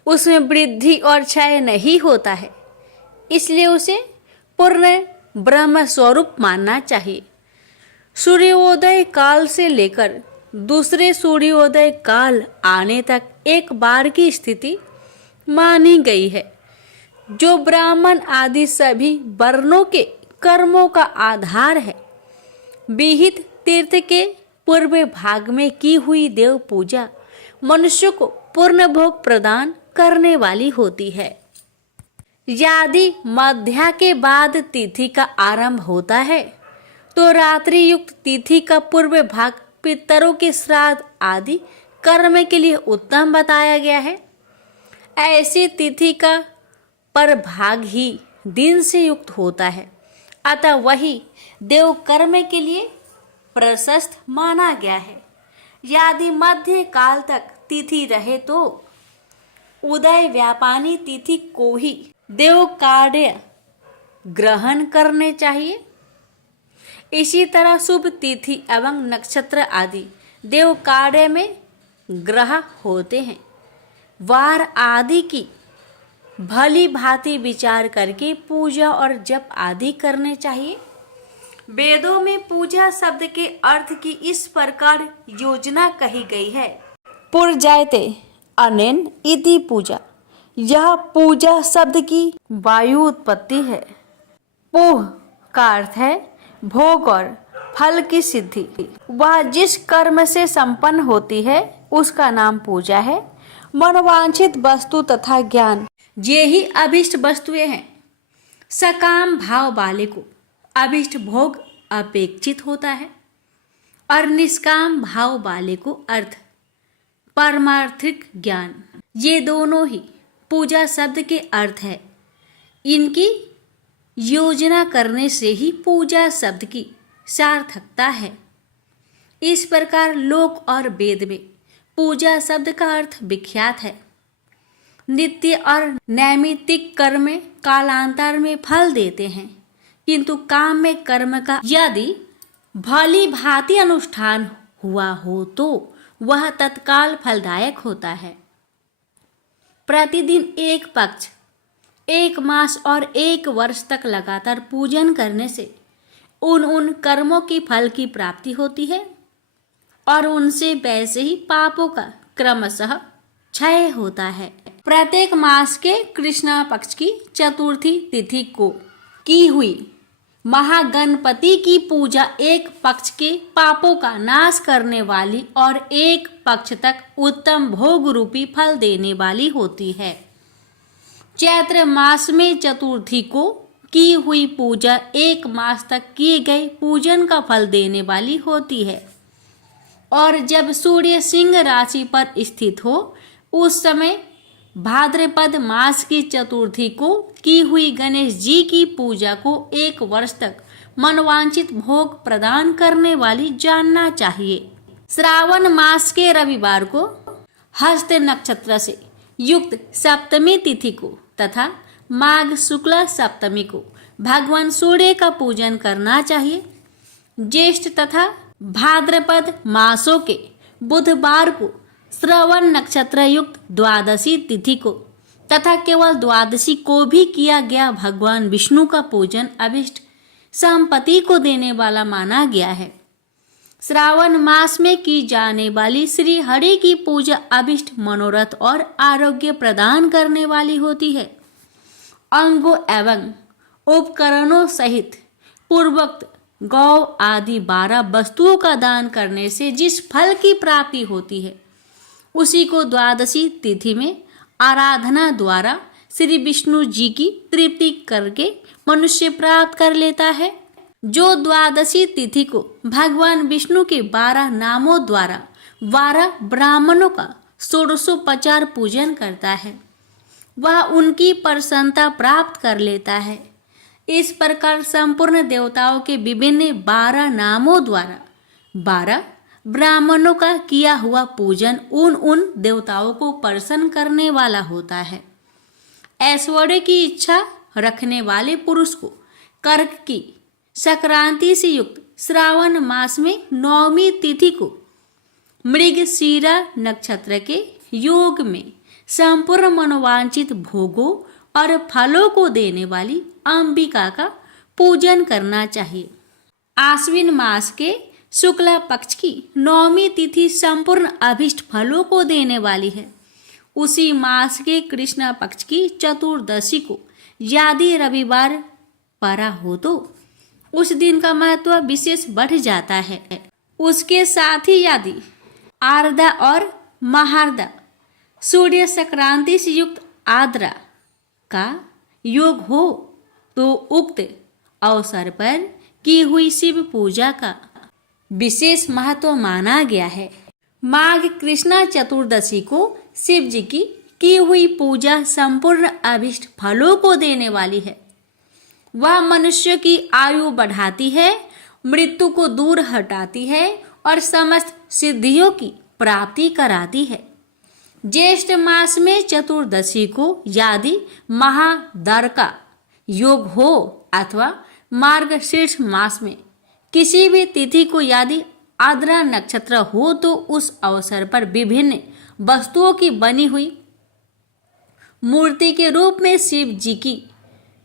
उसमें वृद्धि और क्षय नहीं होता है, इसलिए उसे पूर्ण ब्रह्म स्वरूप मानना चाहिए। सूर्योदय काल से लेकर दूसरे सूर्योदय काल आने तक एक बार की स्थिति मानी गई है, जो ब्राह्मण आदि सभी वर्णों के कर्मों का आधार है। विहित तीर्थ के पूर्व भाग में की हुई देव पूजा मनुष्य को पूर्ण भोग प्रदान करने वाली होती है। यदि मध्या के बाद तिथि का आरंभ होता है तो रात्रि युक्त तिथि का पूर्व भाग पितरों के श्राद्ध आदि कर्म के लिए उत्तम बताया गया है। ऐसी तिथि का परभाग ही दिन से युक्त होता है, अतः वही देव कर्म के लिए प्रशस्त माना गया है। यदि मध्य काल तक तिथि रहे तो उदय व्यापानी तिथि को ही देव कार्य ग्रहण करने चाहिए। इसी तरह शुभ तिथि एवं नक्षत्र आदि देव कार्य में ग्रह होते हैं। वार आदि की भली भांति विचार करके पूजा और जप आदि करने चाहिए। वेदों में पूजा शब्द के अर्थ की इस प्रकार योजना कही गई है। पूर्जायते अनेन इति पूजा। यह पूजा शब्द की वायु उत्पत्ति है। पूह का अर्थ है भोग और फल की सिद्धि। वह जिस कर्म से संपन्न होती है उसका नाम पूजा है। मनोवांछित वस्तु तथा ज्ञान ये ही अभिष्ट वस्तुएं हैं। सकाम भाव वाले को अभिष्ट भोग अपेक्षित होता है और निष्काम भाव वाले को अर्थ पारमार्थिक ज्ञान। ये दोनों ही पूजा शब्द के अर्थ है। इनकी योजना करने से ही पूजा शब्द की सार्थकता है। इस प्रकार लोक और वेद में पूजा शब्द का अर्थ विख्यात है। नित्य और नैमित्तिक कर्म कालांतर में फल देते हैं, किंतु काम में कर्म का यदि भली भांति अनुष्ठान हुआ हो तो वह तत्काल फलदायक होता है। प्रतिदिन एक पक्ष, एक मास और एक वर्ष तक लगातार पूजन करने से उन कर्मों की फल की प्राप्ति होती है और उनसे वैसे ही पापों का क्रमशः क्षय होता है। प्रत्येक मास के कृष्ण पक्ष की चतुर्थी तिथि को की हुई महागणपति की पूजा एक पक्ष के पापों का नाश करने वाली और एक पक्ष तक उत्तम भोग रूपी फल देने वाली होती है। चैत्र मास में चतुर्थी को की हुई पूजा एक मास तक किए गए पूजन का फल देने वाली होती है और जब सूर्य सिंह राशि पर स्थित हो उस समय भाद्रपद मास की चतुर्थी को की हुई गणेश जी की पूजा को एक वर्ष तक मनवांचित भोग प्रदान करने वाली जानना चाहिए। श्रावण मास के रविवार को हस्त नक्षत्र से युक्त सप्तमी तिथि को तथा माघ शुक्ल सप्तमी को भगवान सूर्य का पूजन करना चाहिए। ज्येष्ठ तथा भाद्रपद मासों के बुधवार को श्रवण नक्षत्र युक्त द्वादशी तिथि को तथा केवल द्वादशी को भी किया गया भगवान विष्णु का पूजन अभिष्ट संपत्ति को देने वाला माना गया है। श्रावण मास में की जाने वाली श्री हरि की पूजा अभिष्ट मनोरथ और आरोग्य प्रदान करने वाली होती है। अंगों एवं उपकरणों सहित पूर्वोक्त गौ आदि 12 वस्तुओं का दान करने से जिस फल की प्राप्ति होती है उसी को द्वादशी तिथि में आराधना द्वारा श्री विष्णु जी की तृप्ति करके मनुष्य प्राप्त कर लेता है। जो द्वादशी तिथि को भगवान विष्णु के 12 नामों द्वारा 12 ब्राह्मणों का षोडशोपचार पूजन करता है वह उनकी प्रसन्नता प्राप्त कर लेता है। इस प्रकार संपूर्ण देवताओं के विभिन्न 12 नामों द्वारा 12 ब्राह्मणों का किया हुआ पूजन उन देवताओं को प्रसन्न करने वाला होता है। ऐश्वर्य की इच्छा रखने वाले पुरुष को कर्क की संक्रांति से युक्त श्रावण मास में 9वीं तिथि को मृगशीरा नक्षत्र के योग में संपूर्ण मनोवांछित भोगों और फलों को देने वाली अंबिका का पूजन करना चाहिए। आश्विन मास के शुक्ला पक्ष की 9वीं तिथि संपूर्ण अभिष्ट फलों को देने वाली है। उसी मास के कृष्ण पक्ष की चतुर्दशी को यदि रविवार पड़ा हो तो उस दिन का महत्व विशेष बढ़ जाता है। उसके साथ ही यदि आर्द्रा और महार्दा सूर्य संक्रांति से युक्त आर्द्रा का योग हो तो उक्त अवसर पर की हुई शिव पूजा का विशेष महत्व माना गया है। माघ कृष्णा चतुर्दशी को शिव जी की हुई पूजा संपूर्ण अभिष्ट फलों को देने वाली है। वह मनुष्य की आयु बढ़ाती है, मृत्यु को दूर हटाती है और समस्त सिद्धियों की प्राप्ति कराती है। ज्येष्ठ मास में चतुर्दशी को यदि महादर का योग हो अथवा मार्गशीर्ष मास में किसी भी तिथि को यदि आर्द्रा नक्षत्र हो तो उस अवसर पर विभिन्न वस्तुओं की बनी हुई मूर्ति के रूप में शिव जी की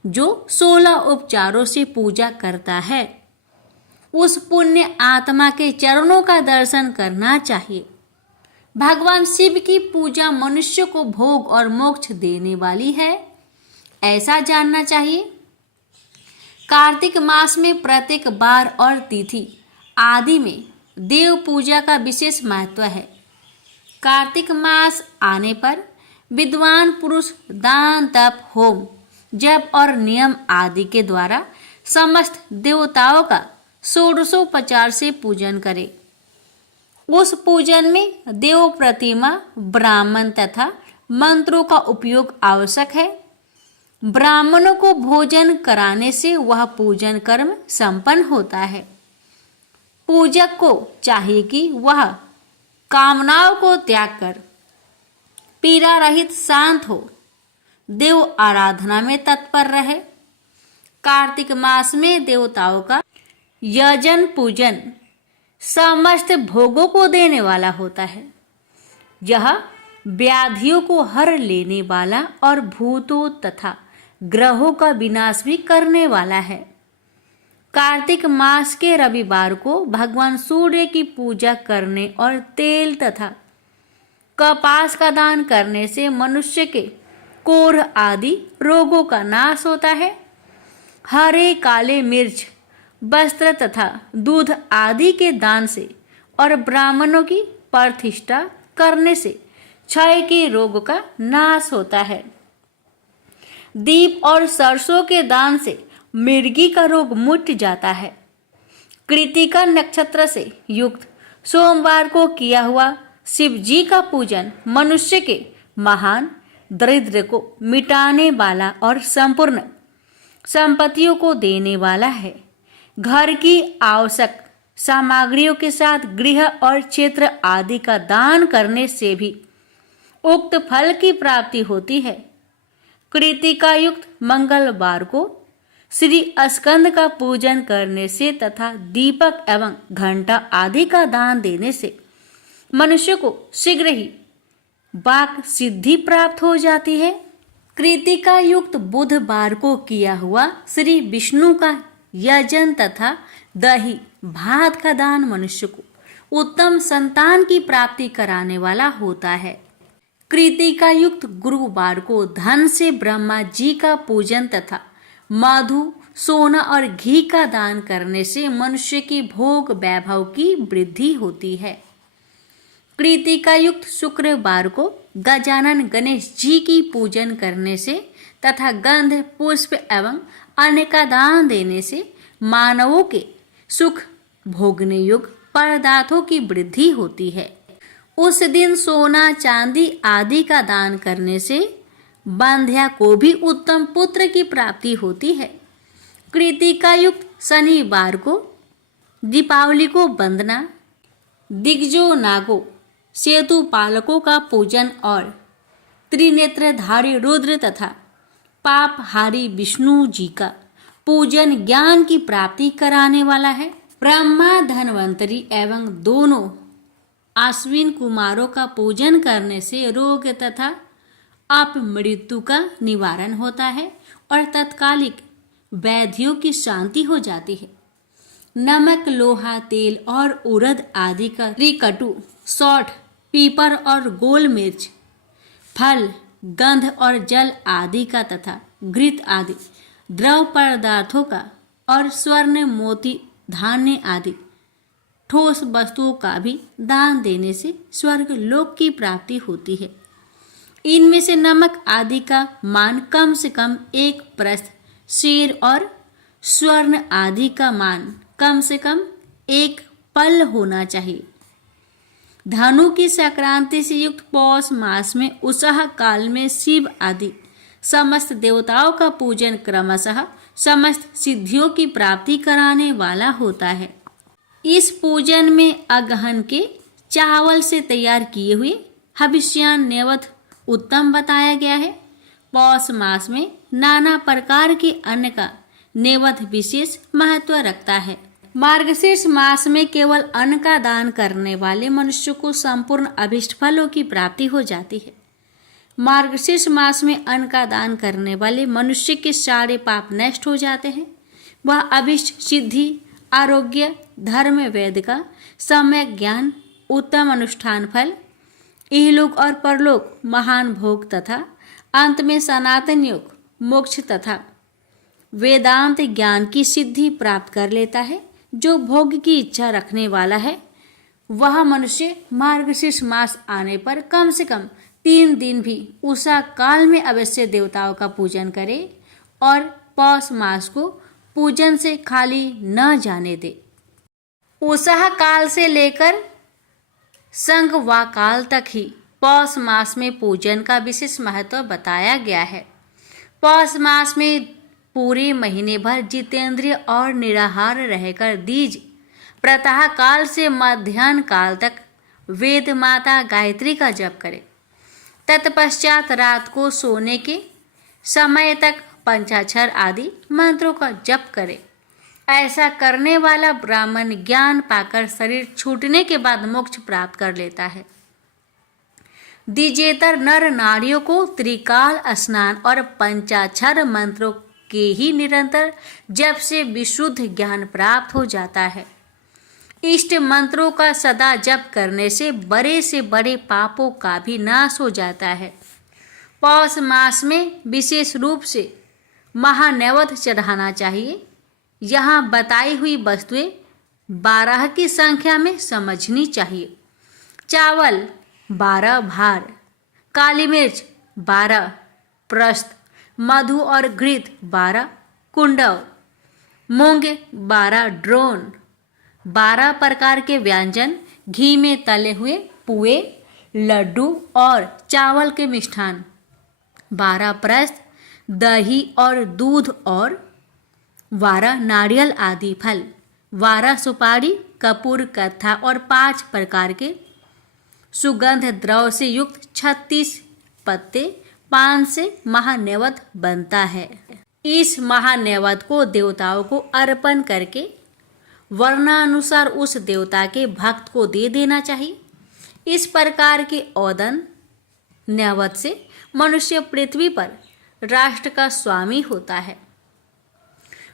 जो 16 उपचारों से पूजा करता है उस पुण्य आत्मा के चरणों का दर्शन करना चाहिए। भगवान शिव की पूजा मनुष्य को भोग और मोक्ष देने वाली है, ऐसा जानना चाहिए। कार्तिक मास में प्रत्येक बार और तिथि आदि में देव पूजा का विशेष महत्व है। कार्तिक मास आने पर विद्वान पुरुष दान तप होम जप और नियम आदि के द्वारा समस्त देवताओं का षोडशोपचार से पूजन करे। उस पूजन में देव प्रतिमा ब्राह्मण तथा मंत्रों का उपयोग आवश्यक है। ब्राह्मणों को भोजन कराने से वह पूजन कर्म संपन्न होता है। पूजक को चाहिए कि वह कामनाओं को त्याग कर पीड़ा रहित शांत हो, देव आराधना में तत्पर रहे। कार्तिक मास में देवताओं का यजन पूजन समस्त भोगों को देने वाला होता है। यह व्याधियों को हर लेने वाला और भूतों तथा ग्रहों का विनाश भी करने वाला है। कार्तिक मास के रविवार को भगवान सूर्य की पूजा करने और तेल तथा कपास का दान करने से मनुष्य के कोढ़ आदि रोगों का नाश होता है। हरे काले मिर्च, वस्त्र तथा दूध आदि के दान से और ब्राह्मणों की प्रतिष्ठा करने से क्षय के रोग का नाश होता है। दीप और सरसों के दान से मिर्गी का रोग मिट जाता है। कृतिका नक्षत्र से युक्त सोमवार को किया हुआ शिव जी का पूजन मनुष्य के महान दरिद्र को मिटाने वाला और संपूर्ण संपत्तियों को देने वाला है। घर की आवश्यक सामग्रियों के साथ गृह और क्षेत्र आदि का दान करने से भी उक्त फल की प्राप्ति होती है। कृतिका युक्त मंगलवार को श्री स्कंद का पूजन करने से तथा दीपक एवं घंटा आदि का दान देने से मनुष्य को शीघ्र ही वाक सिद्धि प्राप्त हो जाती है। कृतिका युक्त बुधवार को किया हुआ श्री विष्णु का यजन तथा दही भात का दान मनुष्य को उत्तम संतान की प्राप्ति कराने वाला होता है। कृतिका युक्त गुरुवार को धन से ब्रह्मा जी का पूजन तथा मधु, सोना और घी का दान करने से मनुष्य की भोग वैभव की वृद्धि होती है। कृतिका युक्त शुक्रवार को गजानन गणेश जी की पूजन करने से तथा गंध, पुष्प एवं अन्न का दान देने से मानवों के सुख भोगने योग्य पदार्थों की वृद्धि होती है। उस दिन सोना, चांदी आदि का दान करने से बंध्या को भी उत्तम पुत्र की प्राप्ति होती है। कृतिका युक्त शनिवार को दीपावली को वंदना, दिग्जो नागो सेतु पालकों का पूजन और त्रिनेत्रधारी रुद्र तथा पापहारी विष्णु जी का पूजन ज्ञान की प्राप्ति कराने वाला है। ब्रह्मा, धनवंतरी एवं दोनों आश्विन कुमारों का पूजन करने से रोग तथा अपमृत्यु का निवारण होता है और तत्कालिक व्याधियों की शांति हो जाती है। नमक, लोहा, तेल और उड़द आदि का त्रिकटु, सौठ, पीपर और गोल मिर्च, फल, गंध और जल आदि का तथा घृत आदि द्रव पदार्थों का और स्वर्ण, मोती, धान्य आदि ठोस वस्तुओं का भी दान देने से स्वर्ग लोक की प्राप्ति होती है। इनमें से नमक आदि का मान कम से कम 1 प्रस्थ शेर और स्वर्ण आदि का मान कम से कम 1 पल होना चाहिए। धनु की संक्रांति से युक्त पौष मास में उषा काल में शिव आदि समस्त देवताओं का पूजन क्रमशः समस्त सिद्धियों की प्राप्ति कराने वाला होता है। इस पूजन में अगहन के चावल से तैयार किए हुए हविष्यान नैवेद्य उत्तम बताया गया है। पौष मास में नाना प्रकार के अन्न का नैवेद्य विशेष महत्व रखता है। मार्गशीर्ष मास में केवल अन्न का दान करने वाले मनुष्य को संपूर्ण अभिष्ट फलों की प्राप्ति हो जाती है। मार्गशीर्ष मास में अन्न का दान करने वाले मनुष्य के सारे पाप नष्ट हो जाते हैं। वह अभिष्ट सिद्धि, आरोग्य, धर्म, वेद का सम्यक ज्ञान, उत्तम अनुष्ठान फल, इहलोक और परलोक महान भोग तथा अंत में सनातन योग, मोक्ष तथा वेदांत ज्ञान की सिद्धि प्राप्त कर लेता है। जो भोग की इच्छा रखने वाला है वह मनुष्य मार्गशीर्ष मास आने पर कम से कम 3 दिन भी उषा काल में अवश्य देवताओं का पूजन करे और पौष मास को पूजन से खाली न जाने दे। उषा काल से लेकर संगवा काल तक ही पौष मास में पूजन का विशेष महत्व बताया गया है। पौष मास में पूरे महीने भर जितेंद्रिय और निराहार रहकर दीज प्रातः काल से मध्याह्न काल तक वेद माता गायत्री का जप करें। तत्पश्चात रात को सोने के समय तक पंचाक्षर आदि मंत्रों का जप करें। ऐसा करने वाला ब्राह्मण ज्ञान पाकर शरीर छूटने के बाद मोक्ष प्राप्त कर लेता है। द्विजेतर नर नारियों को त्रिकाल स्नान और पंचाक्षर मंत्रों के ही निरंतर जप से विशुद्ध ज्ञान प्राप्त हो जाता है। इष्ट मंत्रों का सदा जप करने से बड़े पापों का भी नाश हो जाता है। पौष मास में विशेष रूप से महानैवेद्य चढ़ाना चाहिए। यहाँ बताई हुई वस्तुएं 12 की संख्या में समझनी चाहिए। चावल 12 भार, काली मिर्च 12 प्रस्थ, मधु और घृत 12 कुंडव, मूंग 12 ड्रोन, 12 प्रकार के व्यंजन, घी में तले हुए पुए, लड्डू और चावल के मिष्ठान, 12 प्रस्थ, दही और दूध और 12 नारियल आदि फल, 12 सुपारी, कपूर, कत्था और 5 प्रकार के सुगंध द्रव से युक्त 36 पत्ते पान से महानैवेद्य बनता है। इस महानैवेद्य को देवताओं को अर्पण करके वर्णानुसार उस देवता के भक्त को दे देना चाहिए। इस प्रकार के औदन नैवेद्य से मनुष्य पृथ्वी पर राष्ट्र का स्वामी होता है।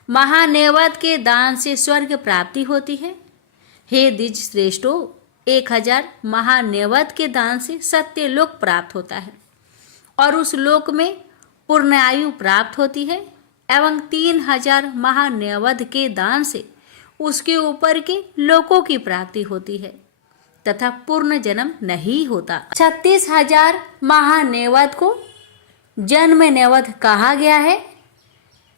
महानैवेद्य के दान से स्वर्ग प्राप्ति होती है। हे द्विज श्रेष्ठो, 1000 महानैवेद्य के दान से सत्य लोक प्राप्त होता है और उस लोक में पूर्ण आयु प्राप्त होती है, एवं 3000 महानैवेद्य के दान से उसके ऊपर के लोकों की प्राप्ति होती है तथा पूर्ण जन्म नहीं होता। 36,000 महानैवेद्य को जन्म नैवेद्य कहा गया है।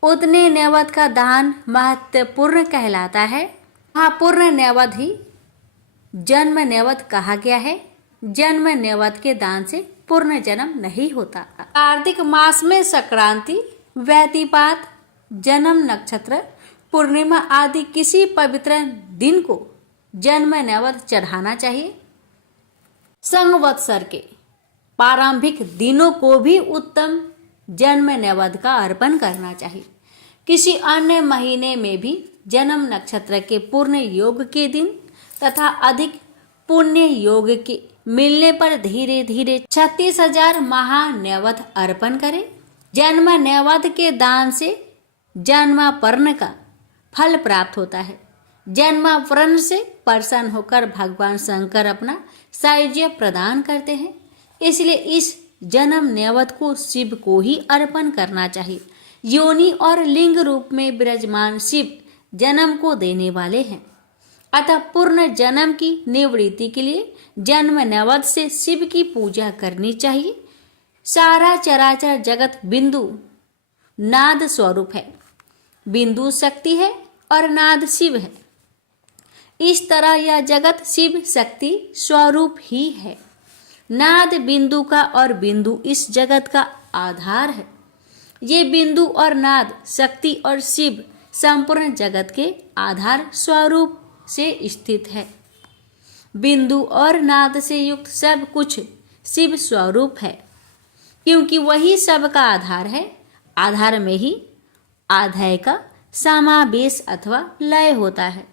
उतने नैवेद्य का दान महत्वपूर्ण कहलाता है। पूर्ण नैवेद्य ही जन्म नैवेद्य कहा गया है। जन्म नैवेद्य के दान से पूर्ण जन्म नहीं होता। कार्तिक मास में संक्रांति, व्यतिपात, जन्म नक्षत्र, पूर्णिमा आदि किसी पवित्र दिन को जन्म नैवेद्य चढ़ाना चाहिए। संवत्सर के प्रारंभिक दिनों को भी उत्तम जन्म नैवेद्य का अर्पण करना चाहिए। किसी अन्य महीने में भी जन्म नक्षत्र के पूर्ण योग के दिन तथा अधिक पुण्य योग के मिलने पर धीरे धीरे 36,000 महानैवेद्य अर्पण करें। जन्म नैवेद्य के दान से जन्मापर्ण का फल प्राप्त होता है। जन्मापर्ण से प्रसन्न होकर भगवान शंकर अपना सायुज्य प्रदान करते हैं। इसलिए इस जन्म नैवेद्य को शिव को ही अर्पण करना चाहिए। योनि और लिंग रूप में विराजमान शिव जन्म को देने वाले हैं, अतः पूर्ण जन्म की निवृत्ति के लिए जन्म नैवेद्य से शिव की पूजा करनी चाहिए। सारा चराचर जगत बिंदु नाद स्वरूप है। बिंदु शक्ति है और नाद शिव है। इस तरह यह जगत शिव शक्ति स्वरूप ही है। नाद बिंदु का और बिंदु इस जगत का आधार है। ये बिंदु और नाद शक्ति और शिव संपूर्ण जगत के आधार स्वरूप से स्थित है। बिंदु और नाद से युक्त सब कुछ शिव स्वरूप है, क्योंकि वही सबका आधार है। आधार में ही आधेय का समावेश अथवा लय होता है।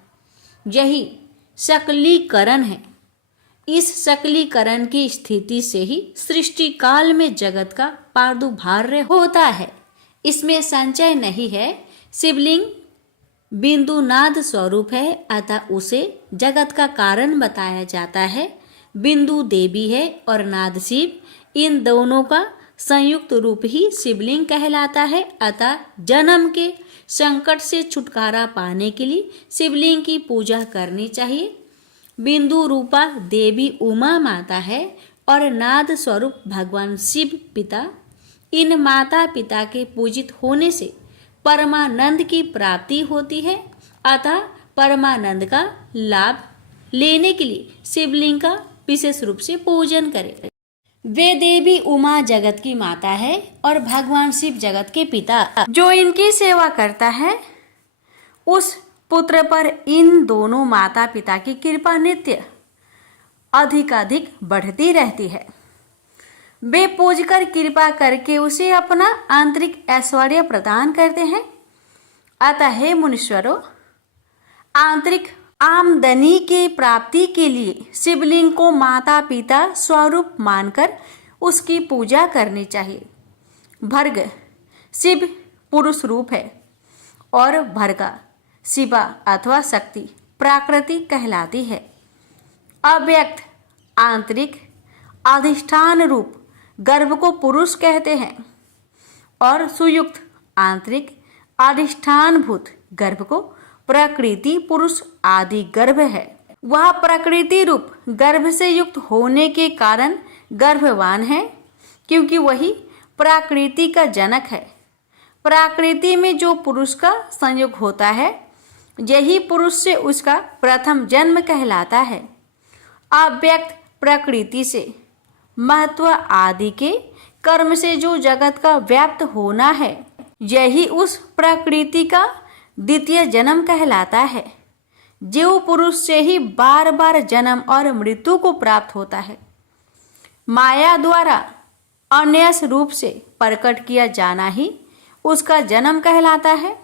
यही सकलीकरण है। इस सकलीकरण की स्थिति से ही सृष्टि काल में जगत का प्रादुर्भाव होता है। इसमें संचय नहीं है। शिवलिंग बिंदु नाद स्वरूप है, अतः उसे जगत का कारण बताया जाता है। बिंदु देवी है और नाद शिव। इन दोनों का संयुक्त रूप ही शिवलिंग कहलाता है। अतः जन्म के संकट से छुटकारा पाने के लिए शिवलिंग की पूजा करनी चाहिए। बिंदु रूपा देवी उमा माता है और नाद स्वरूप भगवान शिव पिता। इन माता पिता के पूजित होने से परमानंद की प्राप्ति होती है। अतः परमानंद का लाभ लेने के लिए शिवलिंग का विशेष रूप से पूजन करें। वे देवी उमा जगत की माता है और भगवान शिव जगत के पिता। जो इनकी सेवा करता है उस पुत्र पर इन दोनों माता पिता की कृपा नित्य अधिकाधिक बढ़ती रहती है। वे पूजकर कृपा करके उसे अपना आंतरिक ऐश्वर्य प्रदान करते हैं। अतः हे मुनीश्वरों, आंतरिक आमदनी के प्राप्ति के लिए शिवलिंग को माता पिता स्वरूप मानकर उसकी पूजा करनी चाहिए। भर्ग शिव पुरुष रूप है और भर्गा शिवा अथवा शक्ति प्राकृति कहलाती है। अव्यक्त आंतरिक अधिष्ठान रूप गर्भ को पुरुष कहते हैं और सुयुक्त आंतरिक अधिष्ठानभूत गर्भ को प्रकृति पुरुष आदि गर्भ है। वह प्रकृति रूप गर्भ से युक्त होने के कारण गर्भवान है, क्योंकि वही प्रकृति का जनक है। प्रकृति में जो पुरुष का संयोग होता है यही पुरुष से उसका प्रथम जन्म कहलाता है। अव्यक्त प्रकृति से महत्व आदि के कर्म से जो जगत का व्याप्त होना है यही उस प्रकृति का द्वितीय जन्म कहलाता है। जीव पुरुष से ही बार बार जन्म और मृत्यु को प्राप्त होता है। माया द्वारा अन्यस रूप से प्रकट किया जाना ही उसका जन्म कहलाता है।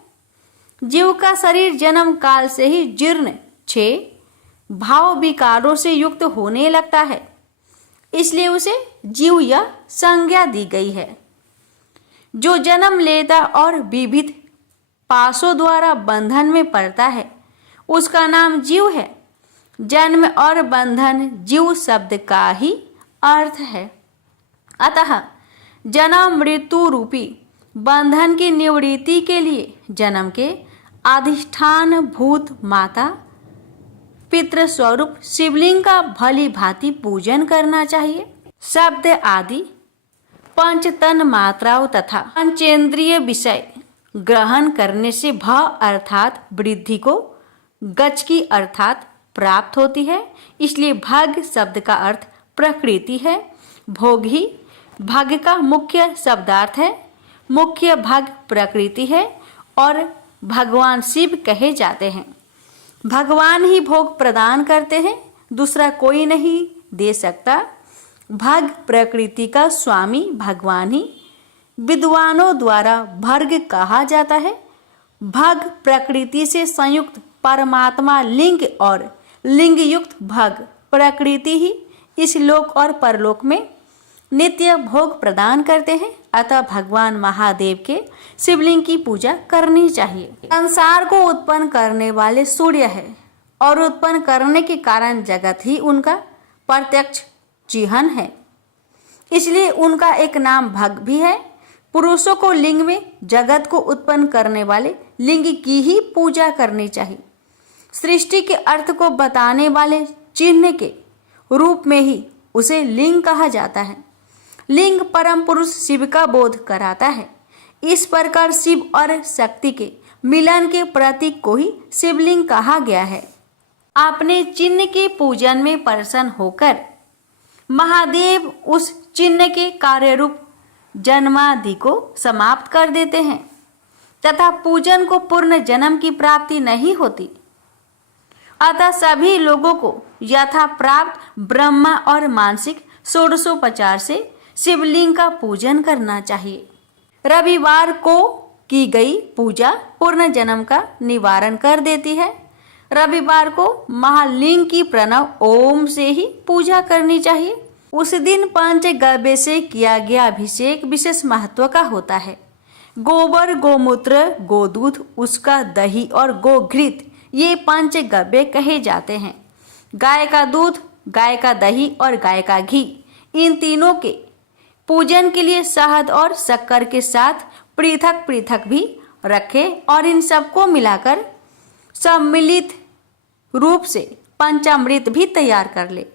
जीव का शरीर जन्म काल से ही जीर्ण क्षय भाव विकारों से युक्त होने लगता है, इसलिए उसे जीव या संज्ञा दी गई है। जो जन्म लेता और विविध पाशों द्वारा बंधन में पड़ता है उसका नाम जीव है। जन्म और बंधन जीव शब्द का ही अर्थ है। अतः जन्म मृत्यु रूपी बंधन की निवृत्ति के लिए जन्म के अधिष्ठान भूत माता पितृ स्वरूप शिवलिंग का भली भांति पूजन करना चाहिए। शब्द आदि पंच तन मात्राओं तथा पंचेंद्रिय विषय ग्रहण करने से भ अर्थात वृद्धि को गच की अर्थात प्राप्त होती है। इसलिए भाग शब्द का अर्थ प्रकृति है। भोग ही भाग का मुख्य शब्दार्थ है। मुख्य भाग प्रकृति है और भगवान शिव कहे जाते हैं। भगवान ही भोग प्रदान करते हैं, दूसरा कोई नहीं दे सकता। भाग प्रकृति का स्वामी भगवान ही विद्वानों द्वारा भर्ग कहा जाता है। भाग प्रकृति से संयुक्त परमात्मा लिंग और लिंग युक्त भाग प्रकृति ही इस लोक और परलोक में नित्य भोग प्रदान करते हैं। अतः भगवान महादेव के शिवलिंग की पूजा करनी चाहिए। संसार को उत्पन्न करने वाले सूर्य है और उत्पन्न करने के कारण जगत ही उनका प्रत्यक्ष चिन्ह है, इसलिए उनका एक नाम भग भी है। पुरुषों को लिंग में जगत को उत्पन्न करने वाले लिंग की ही पूजा करनी चाहिए। सृष्टि के अर्थ को बताने वाले चिन्ह के रूप में ही उसे लिंग कहा जाता है। लिंग परम पुरुष शिव का बोध कराता है। इस प्रकार शिव और शक्ति के मिलन के प्रतीक को ही शिवलिंग कहा गया है। अपने चिन्ह के पूजन में प्रसन्न होकर महादेव उस चिन्ह के कार्य रूप जन्मादि को समाप्त कर देते हैं तथा पूजन को पूर्ण जन्म की प्राप्ति नहीं होती। अतः सभी लोगों को यथा प्राप्त ब्रह्मा और मानसिक षोडशोपचार से शिवलिंग का पूजन करना चाहिए। रविवार को की गई पूजा पूर्ण जन्म का निवारण कर देती है। रविवार को महालिंग की प्रणव ओम से ही पूजा करनी चाहिए। उस दिन पंचगव्य से किया गया अभिषेक विशेष महत्व का होता है। गोबर, गोमूत्र, गोदूध, उसका दही और गोघृत ये पंचगव्य कहे जाते हैं। गाय का दूध, गाय का दही और गाय का घी, इन तीनों के पूजन के लिए शहद और शक्कर के साथ पृथक पृथक भी रखें और इन सबको मिलाकर सम्मिलित रूप से पंचामृत भी तैयार कर ले।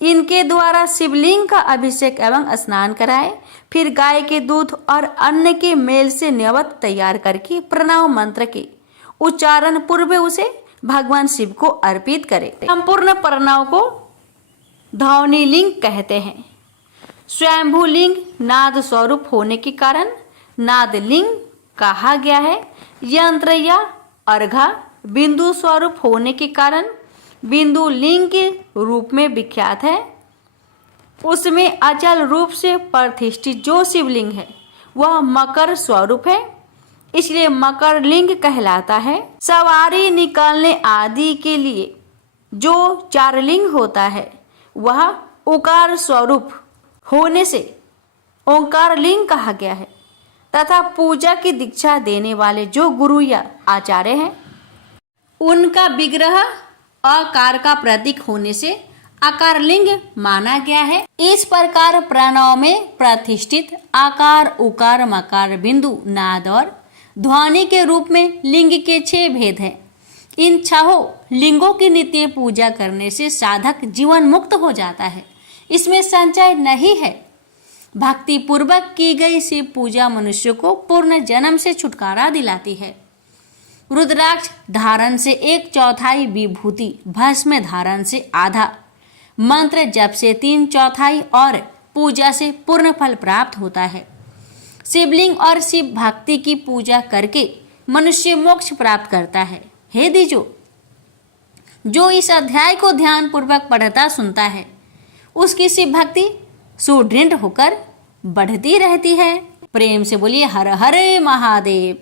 इनके द्वारा शिवलिंग का अभिषेक एवं स्नान कराए। फिर गाय के दूध और अन्न के मेल से नैवेद्य तैयार करके प्रणव मंत्र के उच्चारण पूर्व उसे भगवान शिव को अर्पित करें। संपूर्ण प्रणव को ध्वनिलिंग कहते हैं। स्वयंभू लिंग नाद स्वरूप होने के कारण नाद लिंग कहा गया है। यंत्र या अर्घा बिंदु स्वरूप होने के कारण बिंदु लिंग के रूप में विख्यात है। उसमें अचल रूप से प्रतिष्ठित जो शिवलिंग है वह मकर स्वरूप है, इसलिए मकर लिंग कहलाता है। सवारी निकालने आदि के लिए जो चारलिंग होता है वह उकार स्वरूप होने से ओंकार लिंग कहा गया है तथा पूजा की दीक्षा देने वाले जो गुरु या आचार्य हैं उनका विग्रह आकार का प्रतीक होने से आकार लिंग माना गया है। इस प्रकार प्रणव में प्रतिष्ठित आकार उकार मकार बिंदु नाद और ध्वनि के रूप में लिंग के 6 भेद हैं। इन 6 लिंगों की नित्य पूजा करने से साधक जीवन मुक्त हो जाता है, इसमें संचय नहीं है। भक्ति पूर्वक की गई शिव पूजा मनुष्य को पूर्ण जन्म से छुटकारा दिलाती है। रुद्राक्ष धारण से 1/4 विभूति, भस्म धारण से आधा, मंत्र जप से 3/4 और पूजा से पूर्ण फल प्राप्त होता है। शिवलिंग और शिव भक्ति की पूजा करके मनुष्य मोक्ष प्राप्त करता है। हे द्विजो, जो इस अध्याय को ध्यान पूर्वक पढ़ता सुनता है उसकी शिव भक्ति सुदृढ़ होकर बढ़ती रहती है। प्रेम से बोलिए हर हर महादेव।